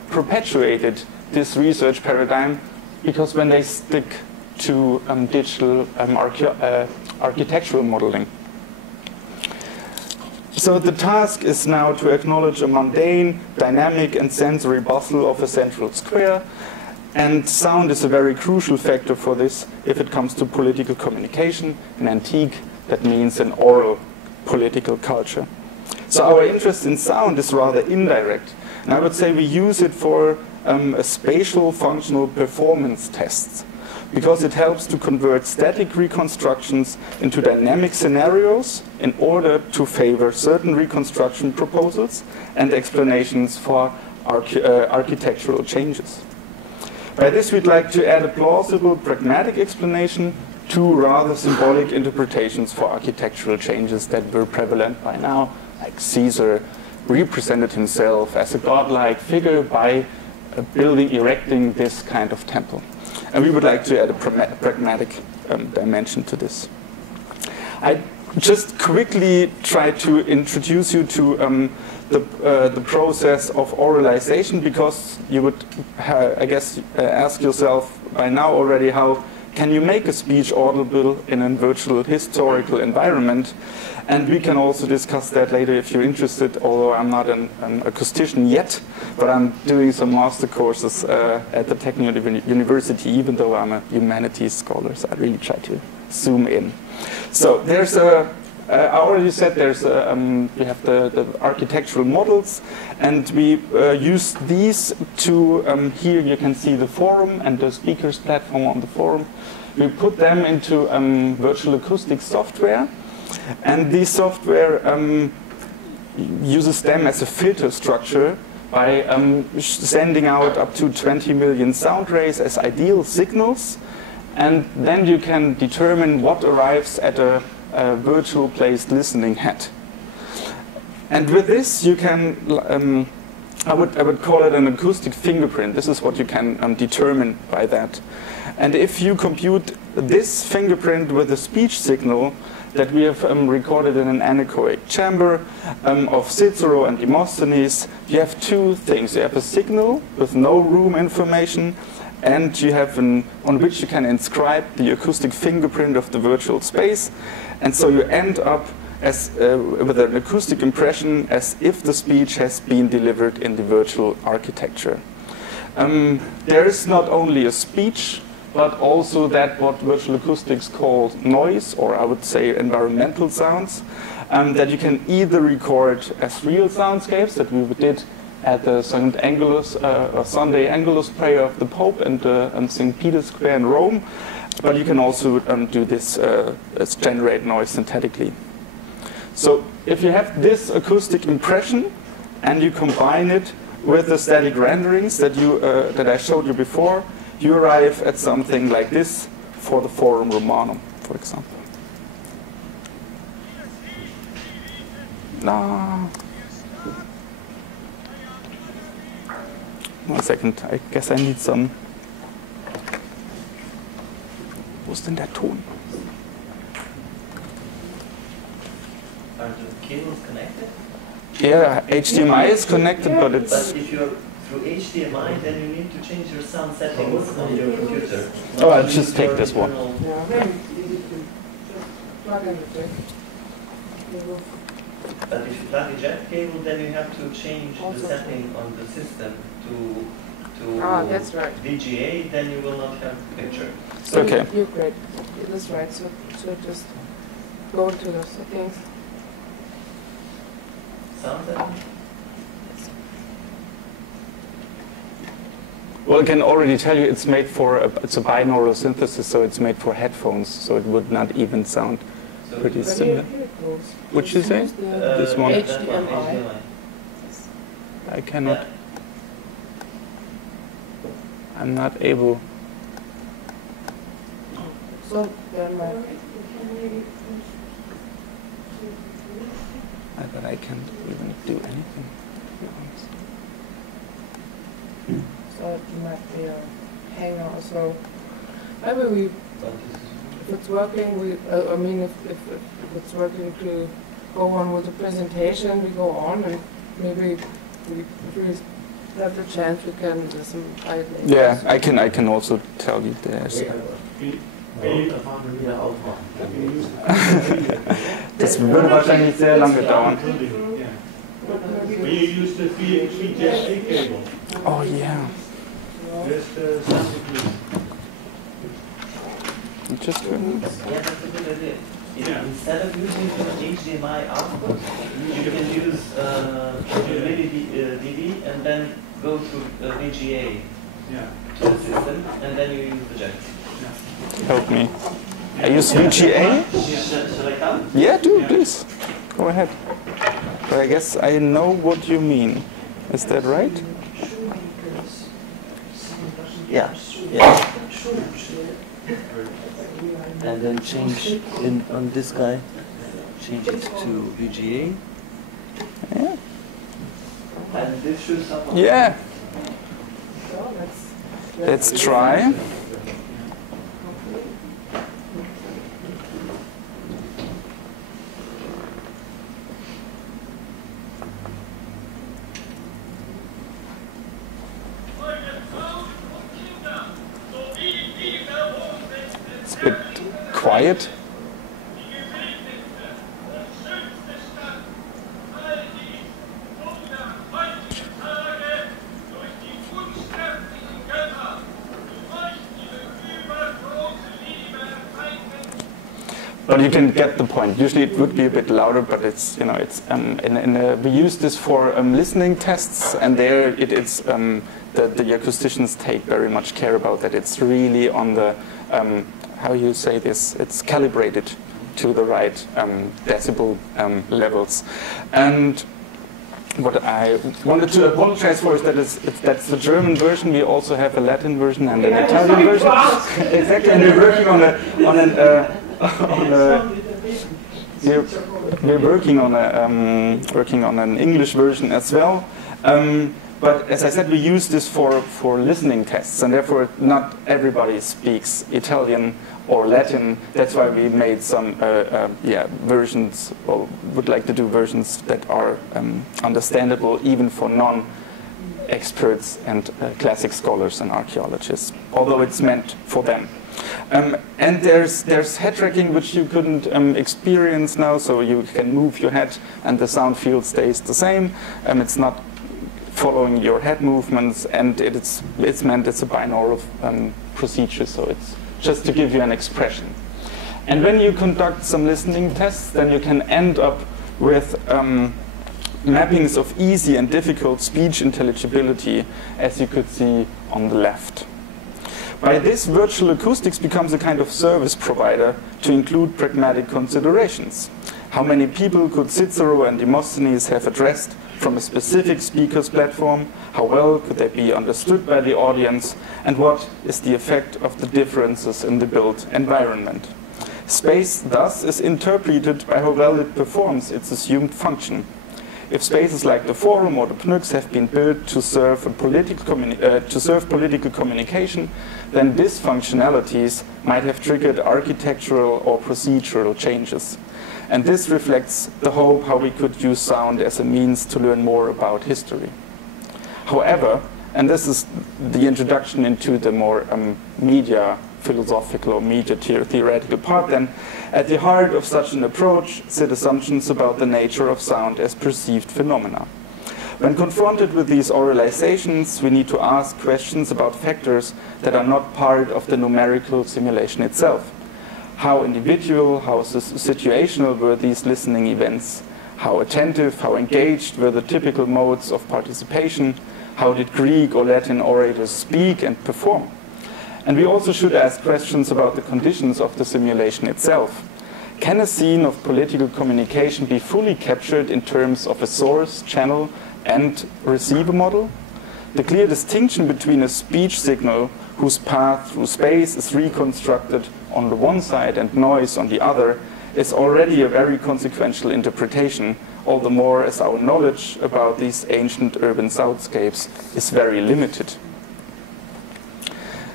perpetuated this research paradigm, because when they stick to digital architectural modeling. So the task is now to acknowledge a mundane, dynamic and sensory bustle of a central square, and sound is a very crucial factor for this if it comes to political communication. In antique, that means an oral political culture. So our interest in sound is rather indirect, and I would say we use it for a spatial functional performance tests, because it helps to convert static reconstructions into dynamic scenarios in order to favor certain reconstruction proposals and explanations for architectural changes. By this, we'd like to add a plausible, pragmatic explanation to rather symbolic interpretations for architectural changes that were prevalent by now, like Caesar represented himself as a godlike figure by erecting this kind of temple. And we would like to add a pragmatic dimension to this. I just quickly try to introduce you to the process of oralization, because you would, I guess, ask yourself by now already, how can you make a speech audible in a virtual historical environment? And we can also discuss that later if you're interested, although I'm not an acoustician yet, but I'm doing some master courses at the Technical University, even though I'm a humanities scholar, so I really try to zoom in. So there's I already said there's we have the architectural models, and we use these to, here you can see the forum and the speakers platform on the forum. We put them into virtual acoustic software, and this software uses them as a filter structure by sending out up to 20 million sound rays as ideal signals, and then you can determine what arrives at a virtual placed listening head. And with this you can, I would call it an acoustic fingerprint. This is what you can determine by that. And if you compute this fingerprint with a speech signal that we have recorded in an anechoic chamber of Cicero and Demosthenes, you have two things. You have a signal with no room information, and you have on which you can inscribe the acoustic fingerprint of the virtual space. And so you end up with an acoustic impression as if the speech has been delivered in the virtual architecture. There is not only a speech, but also that what virtual acoustics calls noise, or I would say environmental sounds, that you can either record as real soundscapes that we did at the Sunday Angelus prayer of the Pope and St. Peter's Square in Rome, but you can also do this as generate noise synthetically. So if you have this acoustic impression and you combine it with the static renderings that I showed you before, you arrive at something like this for the Forum Romanum, for example. No. 1 second, I guess I need some. Wo ist denn der Ton? Are the cables connected? Yeah, HDMI is connected, but it's... But if you're through HDMI, then you need to change your sound settings on your computer. Oh, I'll just take this one. Yeah, plug in the jack. But if you plug a jack cable, then you have to change the setting on the system to that's right. VGA, then you will not have the picture. So Okay. You're great. That's right. So just go to the settings. Sound setting? Well, I can already tell you it's made for, it's a binaural synthesis, so it's made for headphones, so it would not even sound So pretty But similar. here it goes. What'd you say? Use the This one? HDMI. I cannot, I'm not able. So then my But I can't even do anything. so it might be a hanger. So maybe we, if it's working, I mean, if it's working to go on with the presentation, we go on, and maybe if we have the chance, we can listen. Yeah, I can also tell you there's. Das würde wahrscheinlich sehr lange dauern. Oh yeah. You just couldn't. Yeah, that's a good idea. Instead of using HDMI output, you can use DV and then go to VGA to the system, and then you use the jack. Help me. I use VGA? Should I come? Yeah, do, please. Go ahead. But I guess I know what you mean. Is that right? Yeah. Yeah. And then change on this guy, change it to VGA. Yeah. And this shows up. Yeah. Let's try. It's a bit quiet. But you can get the point. Usually it would be a bit louder, but it's, you know, it's we use this for listening tests, and there it's the acousticians take very much care about that. It's really on the how you say this? It's calibrated to the right decibel levels, and what I wanted to apologize for is that that's the German version. We also have a Latin version and an Italian version. Exactly, and we're working working on an English version as well. But as I said, we use this for listening tests, and therefore not everybody speaks Italian or Latin. That's why we made some versions, or would like to do versions that are understandable even for non-experts and classic scholars and archaeologists, although it's meant for them. And there's head tracking, which you couldn't experience now, so you can move your head and the sound field stays the same. It's not following your head movements, and it's meant it's a binaural procedure, so it's just to give you an expression. And when you conduct some listening tests, then you can end up with mappings of easy and difficult speech intelligibility, as you could see on the left. By this, virtual acoustics becomes a kind of service provider to include pragmatic considerations. How many people could Cicero and Demosthenes have addressed from a specific speaker's platform? How well could they be understood by the audience? And what is the effect of the differences in the built environment? Space, thus, is interpreted by how well it performs its assumed function. If spaces like the forum or the PNUCs have been built to serve political communication, then dysfunctionalities might have triggered architectural or procedural changes. And this reflects the hope how we could use sound as a means to learn more about history. However, and this is the introduction into the more media philosophical or media theoretical part, then at the heart of such an approach sit assumptions about the nature of sound as perceived phenomena. When confronted with these oralizations, we need to ask questions about factors that are not part of the numerical simulation itself. How individual, how situational were these listening events? How attentive, how engaged were the typical modes of participation? How did Greek or Latin orators speak and perform? And we also should ask questions about the conditions of the simulation itself. Can a scene of political communication be fully captured in terms of a source, channel, and receiver model? The clear distinction between a speech signal whose path through space is reconstructed on the one side and noise on the other is already a very consequential interpretation, all the more as our knowledge about these ancient urban soundscapes is very limited.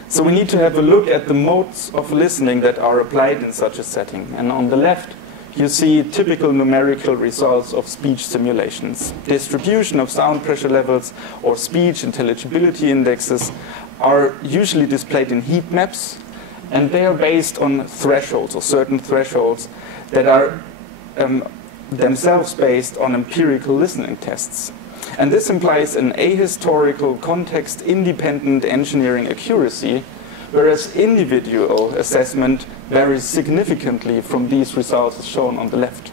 So we need to have a look at the modes of listening that are applied in such a setting. And on the left, you see typical numerical results of speech simulations. Distribution of sound pressure levels or speech intelligibility indexes are usually displayed in heat maps, and they are based on thresholds or certain thresholds that are themselves based on empirical listening tests. And this implies an ahistorical, context-independent engineering accuracy, whereas individual assessment varies significantly from these results as shown on the left.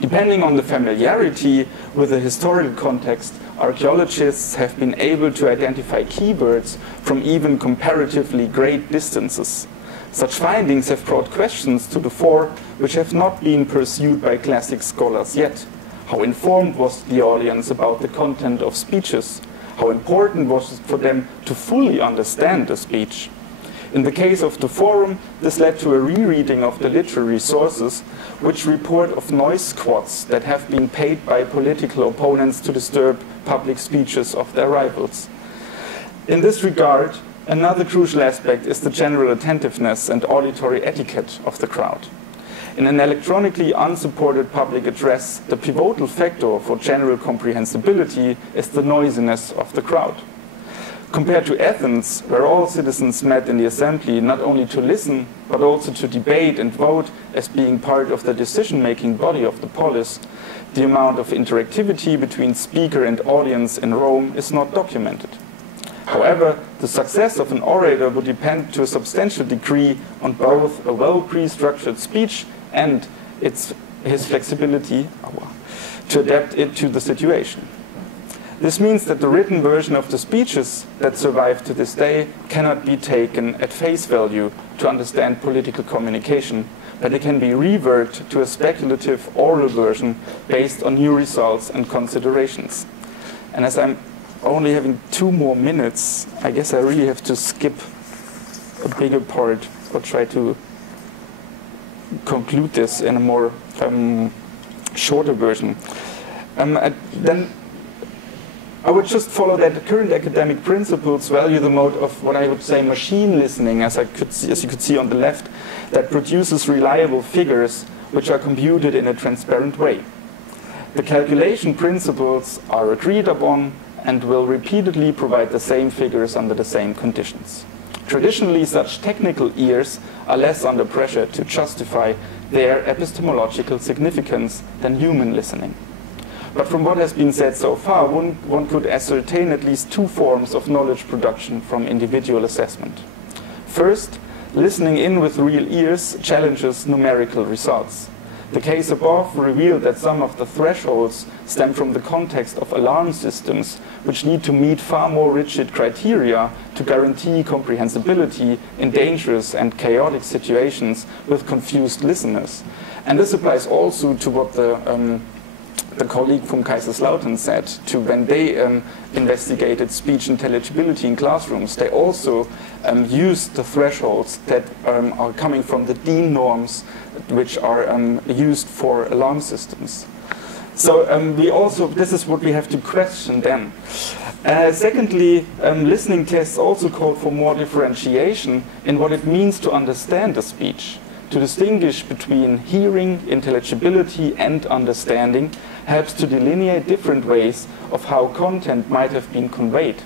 Depending on the familiarity with the historical context, archaeologists have been able to identify keywords from even comparatively great distances. Such findings have brought questions to the fore which have not been pursued by classic scholars yet. How informed was the audience about the content of speeches? How important was it for them to fully understand the speech? In the case of the forum, this led to a rereading of the literary sources, which report of noise squads that have been paid by political opponents to disturb public speeches of their rivals. In this regard, another crucial aspect is the general attentiveness and auditory etiquette of the crowd. In an electronically unsupported public address, the pivotal factor for general comprehensibility is the noisiness of the crowd. Compared to Athens, where all citizens met in the assembly not only to listen, but also to debate and vote as being part of the decision-making body of the polis, the amount of interactivity between speaker and audience in Rome is not documented. However, the success of an orator would depend to a substantial degree on both a well-pre-structured speech and his flexibility to adapt it to the situation. This means that the written version of the speeches that survive to this day cannot be taken at face value to understand political communication, but it can be reworked to a speculative oral version based on new results and considerations. And as I'm only having 2 more minutes, I guess I really have to skip a bigger part or try to conclude this in a more shorter version. Then I would just follow that the current academic principles value the mode of what I would say machine listening, as you could see on the left, that produces reliable figures which are computed in a transparent way. The calculation principles are agreed upon and will repeatedly provide the same figures under the same conditions. Traditionally, such technical ears are less under pressure to justify their epistemological significance than human listening. But from what has been said so far, one could ascertain at least 2 forms of knowledge production from individual assessment. First, listening in with real ears challenges numerical results. The case above revealed that some of the thresholds stem from the context of alarm systems, which need to meet far more rigid criteria to guarantee comprehensibility in dangerous and chaotic situations with confused listeners. And this applies also to what the colleague from Kaiserslautern said, to when they investigated speech intelligibility in classrooms, they also used the thresholds that are coming from the DIN norms, which are used for alarm systems. So this is what we have to question then. Secondly, listening tests also call for more differentiation in what it means to understand a speech. To distinguish between hearing, intelligibility, and understanding helps to delineate different ways of how content might have been conveyed.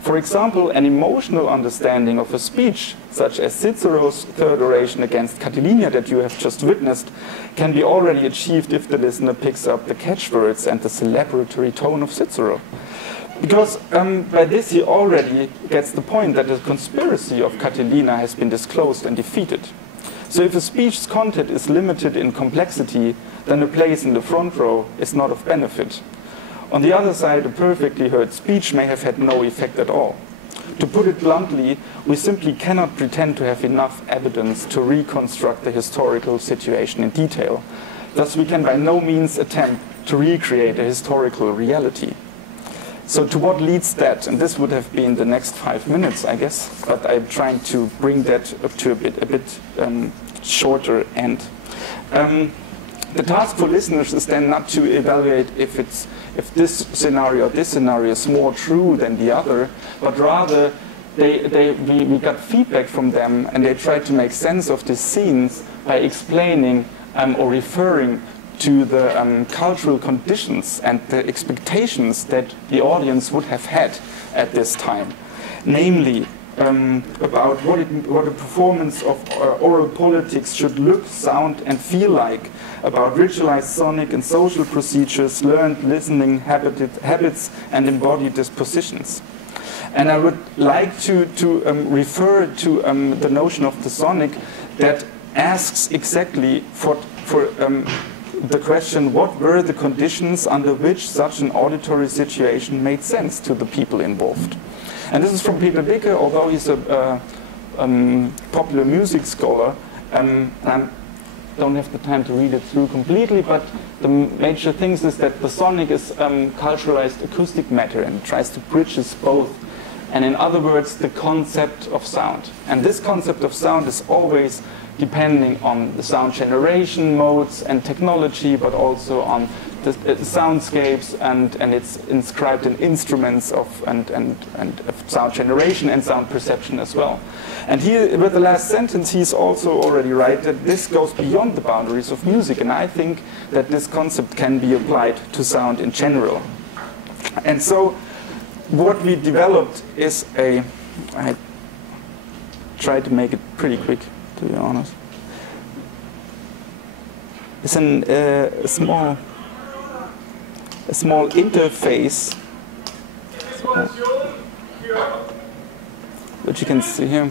For example, an emotional understanding of a speech, such as Cicero's third oration against Catilina that you have just witnessed, can be already achieved if the listener picks up the catchwords and the celebratory tone of Cicero. Because by this he already gets the point that the conspiracy of Catilina has been disclosed and defeated. So if a speech's content is limited in complexity, then a place in the front row is not of benefit. On the other side, a perfectly heard speech may have had no effect at all. To put it bluntly, we simply cannot pretend to have enough evidence to reconstruct the historical situation in detail. Thus, we can by no means attempt to recreate a historical reality. So to what leads that? And this would have been the next 5 minutes, I guess, but I'm trying to bring that up to a bit shorter end. The task for listeners is then not to evaluate if this scenario is more true than the other, but rather we got feedback from them and they tried to make sense of these scenes by explaining or referring to the cultural conditions and the expectations that the audience would have had at this time. Namely, about what a performance of oral politics should look, sound, and feel like, about ritualized sonic and social procedures, learned listening habits, and embodied dispositions. And I would like to refer to the notion of the sonic that asks exactly for the question, what were the conditions under which such an auditory situation made sense to the people involved? And this is from Peter Bicke, although he's a popular music scholar. I don't have the time to read it through completely, but the major things is that the sonic is culturalized acoustic matter and tries to bridge both. And in other words, the concept of sound. And this concept of sound is always depending on the sound generation modes and technology, but also on the soundscapes, and it's inscribed in instruments of sound generation and sound perception as well. And here, with the last sentence, he's also already right that this goes beyond the boundaries of music, and I think that this concept can be applied to sound in general. And so, what we developed is I tried to make it pretty quick, to be honest. It's a small interface, which you can see here.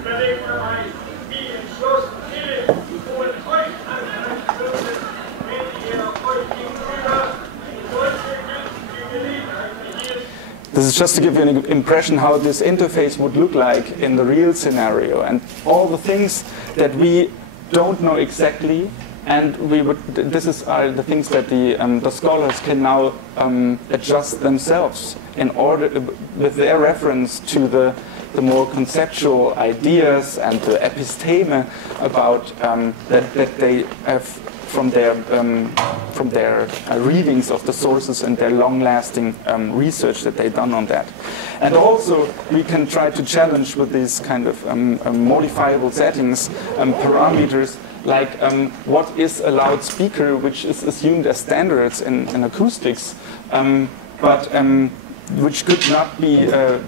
Überlegt is just to give you an impression how this interface would look like in the real scenario, and all the things that we don't know exactly, and this are the things that the scholars can now adjust themselves in order, with their reference to the more conceptual ideas and the episteme about that they have from their readings of the sources and their long-lasting research that they've done on that. And also, we can try to challenge with these kind of modifiable settings, parameters, like what is a loudspeaker, which is assumed as standards in acoustics, but which could not be a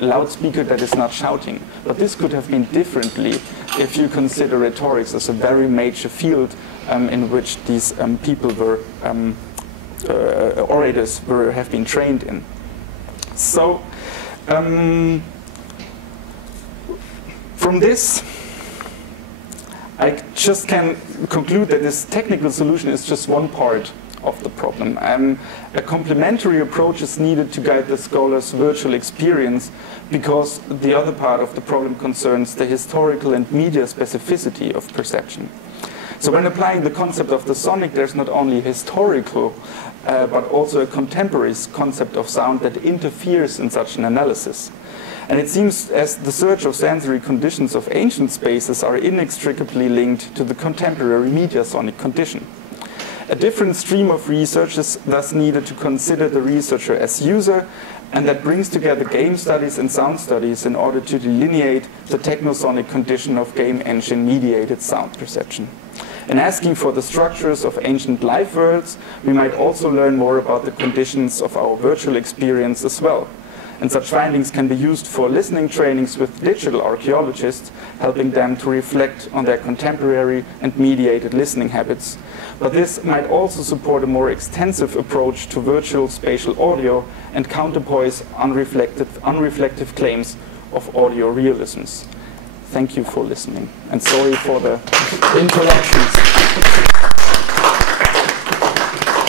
loudspeaker that is not shouting. But this could have been differently if you consider rhetorics as a very major field in which these people were, orators have been trained in. So, from this, I just can conclude that this technical solution is just one part of the problem. A complementary approach is needed to guide the scholar's virtual experience, because the other part of the problem concerns the historical and media specificity of perception. So when applying the concept of the sonic, there's not only historical, but also a contemporary concept of sound that interferes in such an analysis. And it seems as the search of sensory conditions of ancient spaces are inextricably linked to the contemporary media sonic condition. A different stream of research is thus needed to consider the researcher as user, and that brings together game studies and sound studies in order to delineate the technosonic condition of game engine-mediated sound perception. In asking for the structures of ancient life worlds, we might also learn more about the conditions of our virtual experience as well. And such findings can be used for listening trainings with digital archaeologists, helping them to reflect on their contemporary and mediated listening habits. But this might also support a more extensive approach to virtual spatial audio and counterpoise unreflective claims of audio realisms. Thank you for listening, and sorry for the interruptions.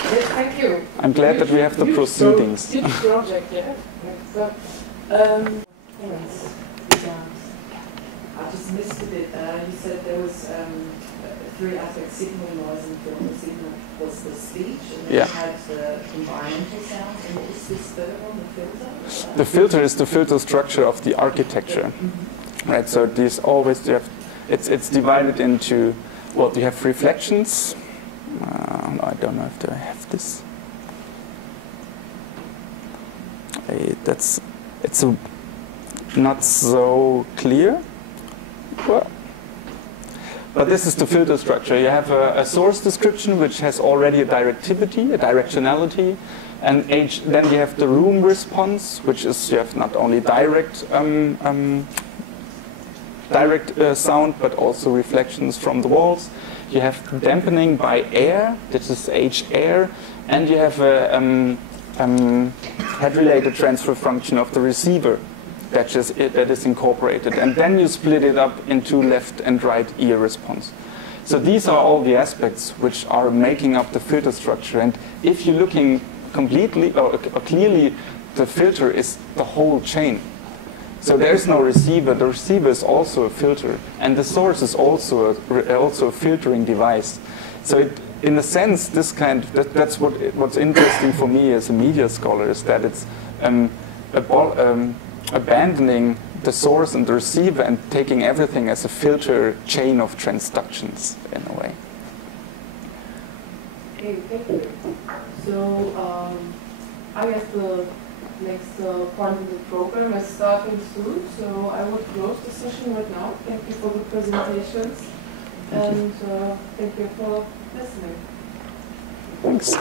Yes, thank you. I'm glad that we have the proceedings. Huge project, yeah. So, I just missed a bit. You said there was three aspects: signal, noise, and film. The signal was the speech, and then you had the environmental sounds. And what was this third one, the filter? The filter is the filter structure of the architecture. Right, so these always it's divided into, well, you have reflections. I don't know if I have this. It's not so clear. Well, but this is the filter structure. You have a source description which has already a directivity, a directionality, and then you have the room response, which is you have not only direct sound, but also reflections from the walls. You have dampening by air, this is H air, and you have a head-related transfer function of the receiver that is incorporated. And then you split it up into left and right ear response. So these are all the aspects which are making up the filter structure. And if you're looking completely or clearly, the filter is the whole chain. So there is no receiver. The receiver is also a filter, and the source is also a filtering device. So in a sense, that's what's interesting for me as a media scholar, is that it's abandoning the source and the receiver and taking everything as a filter chain of transductions in a way. Okay, thank you. So I guess the next part of the program is starting soon, so I would close the session right now. Thank you for the presentations, and thank you for listening. Thanks.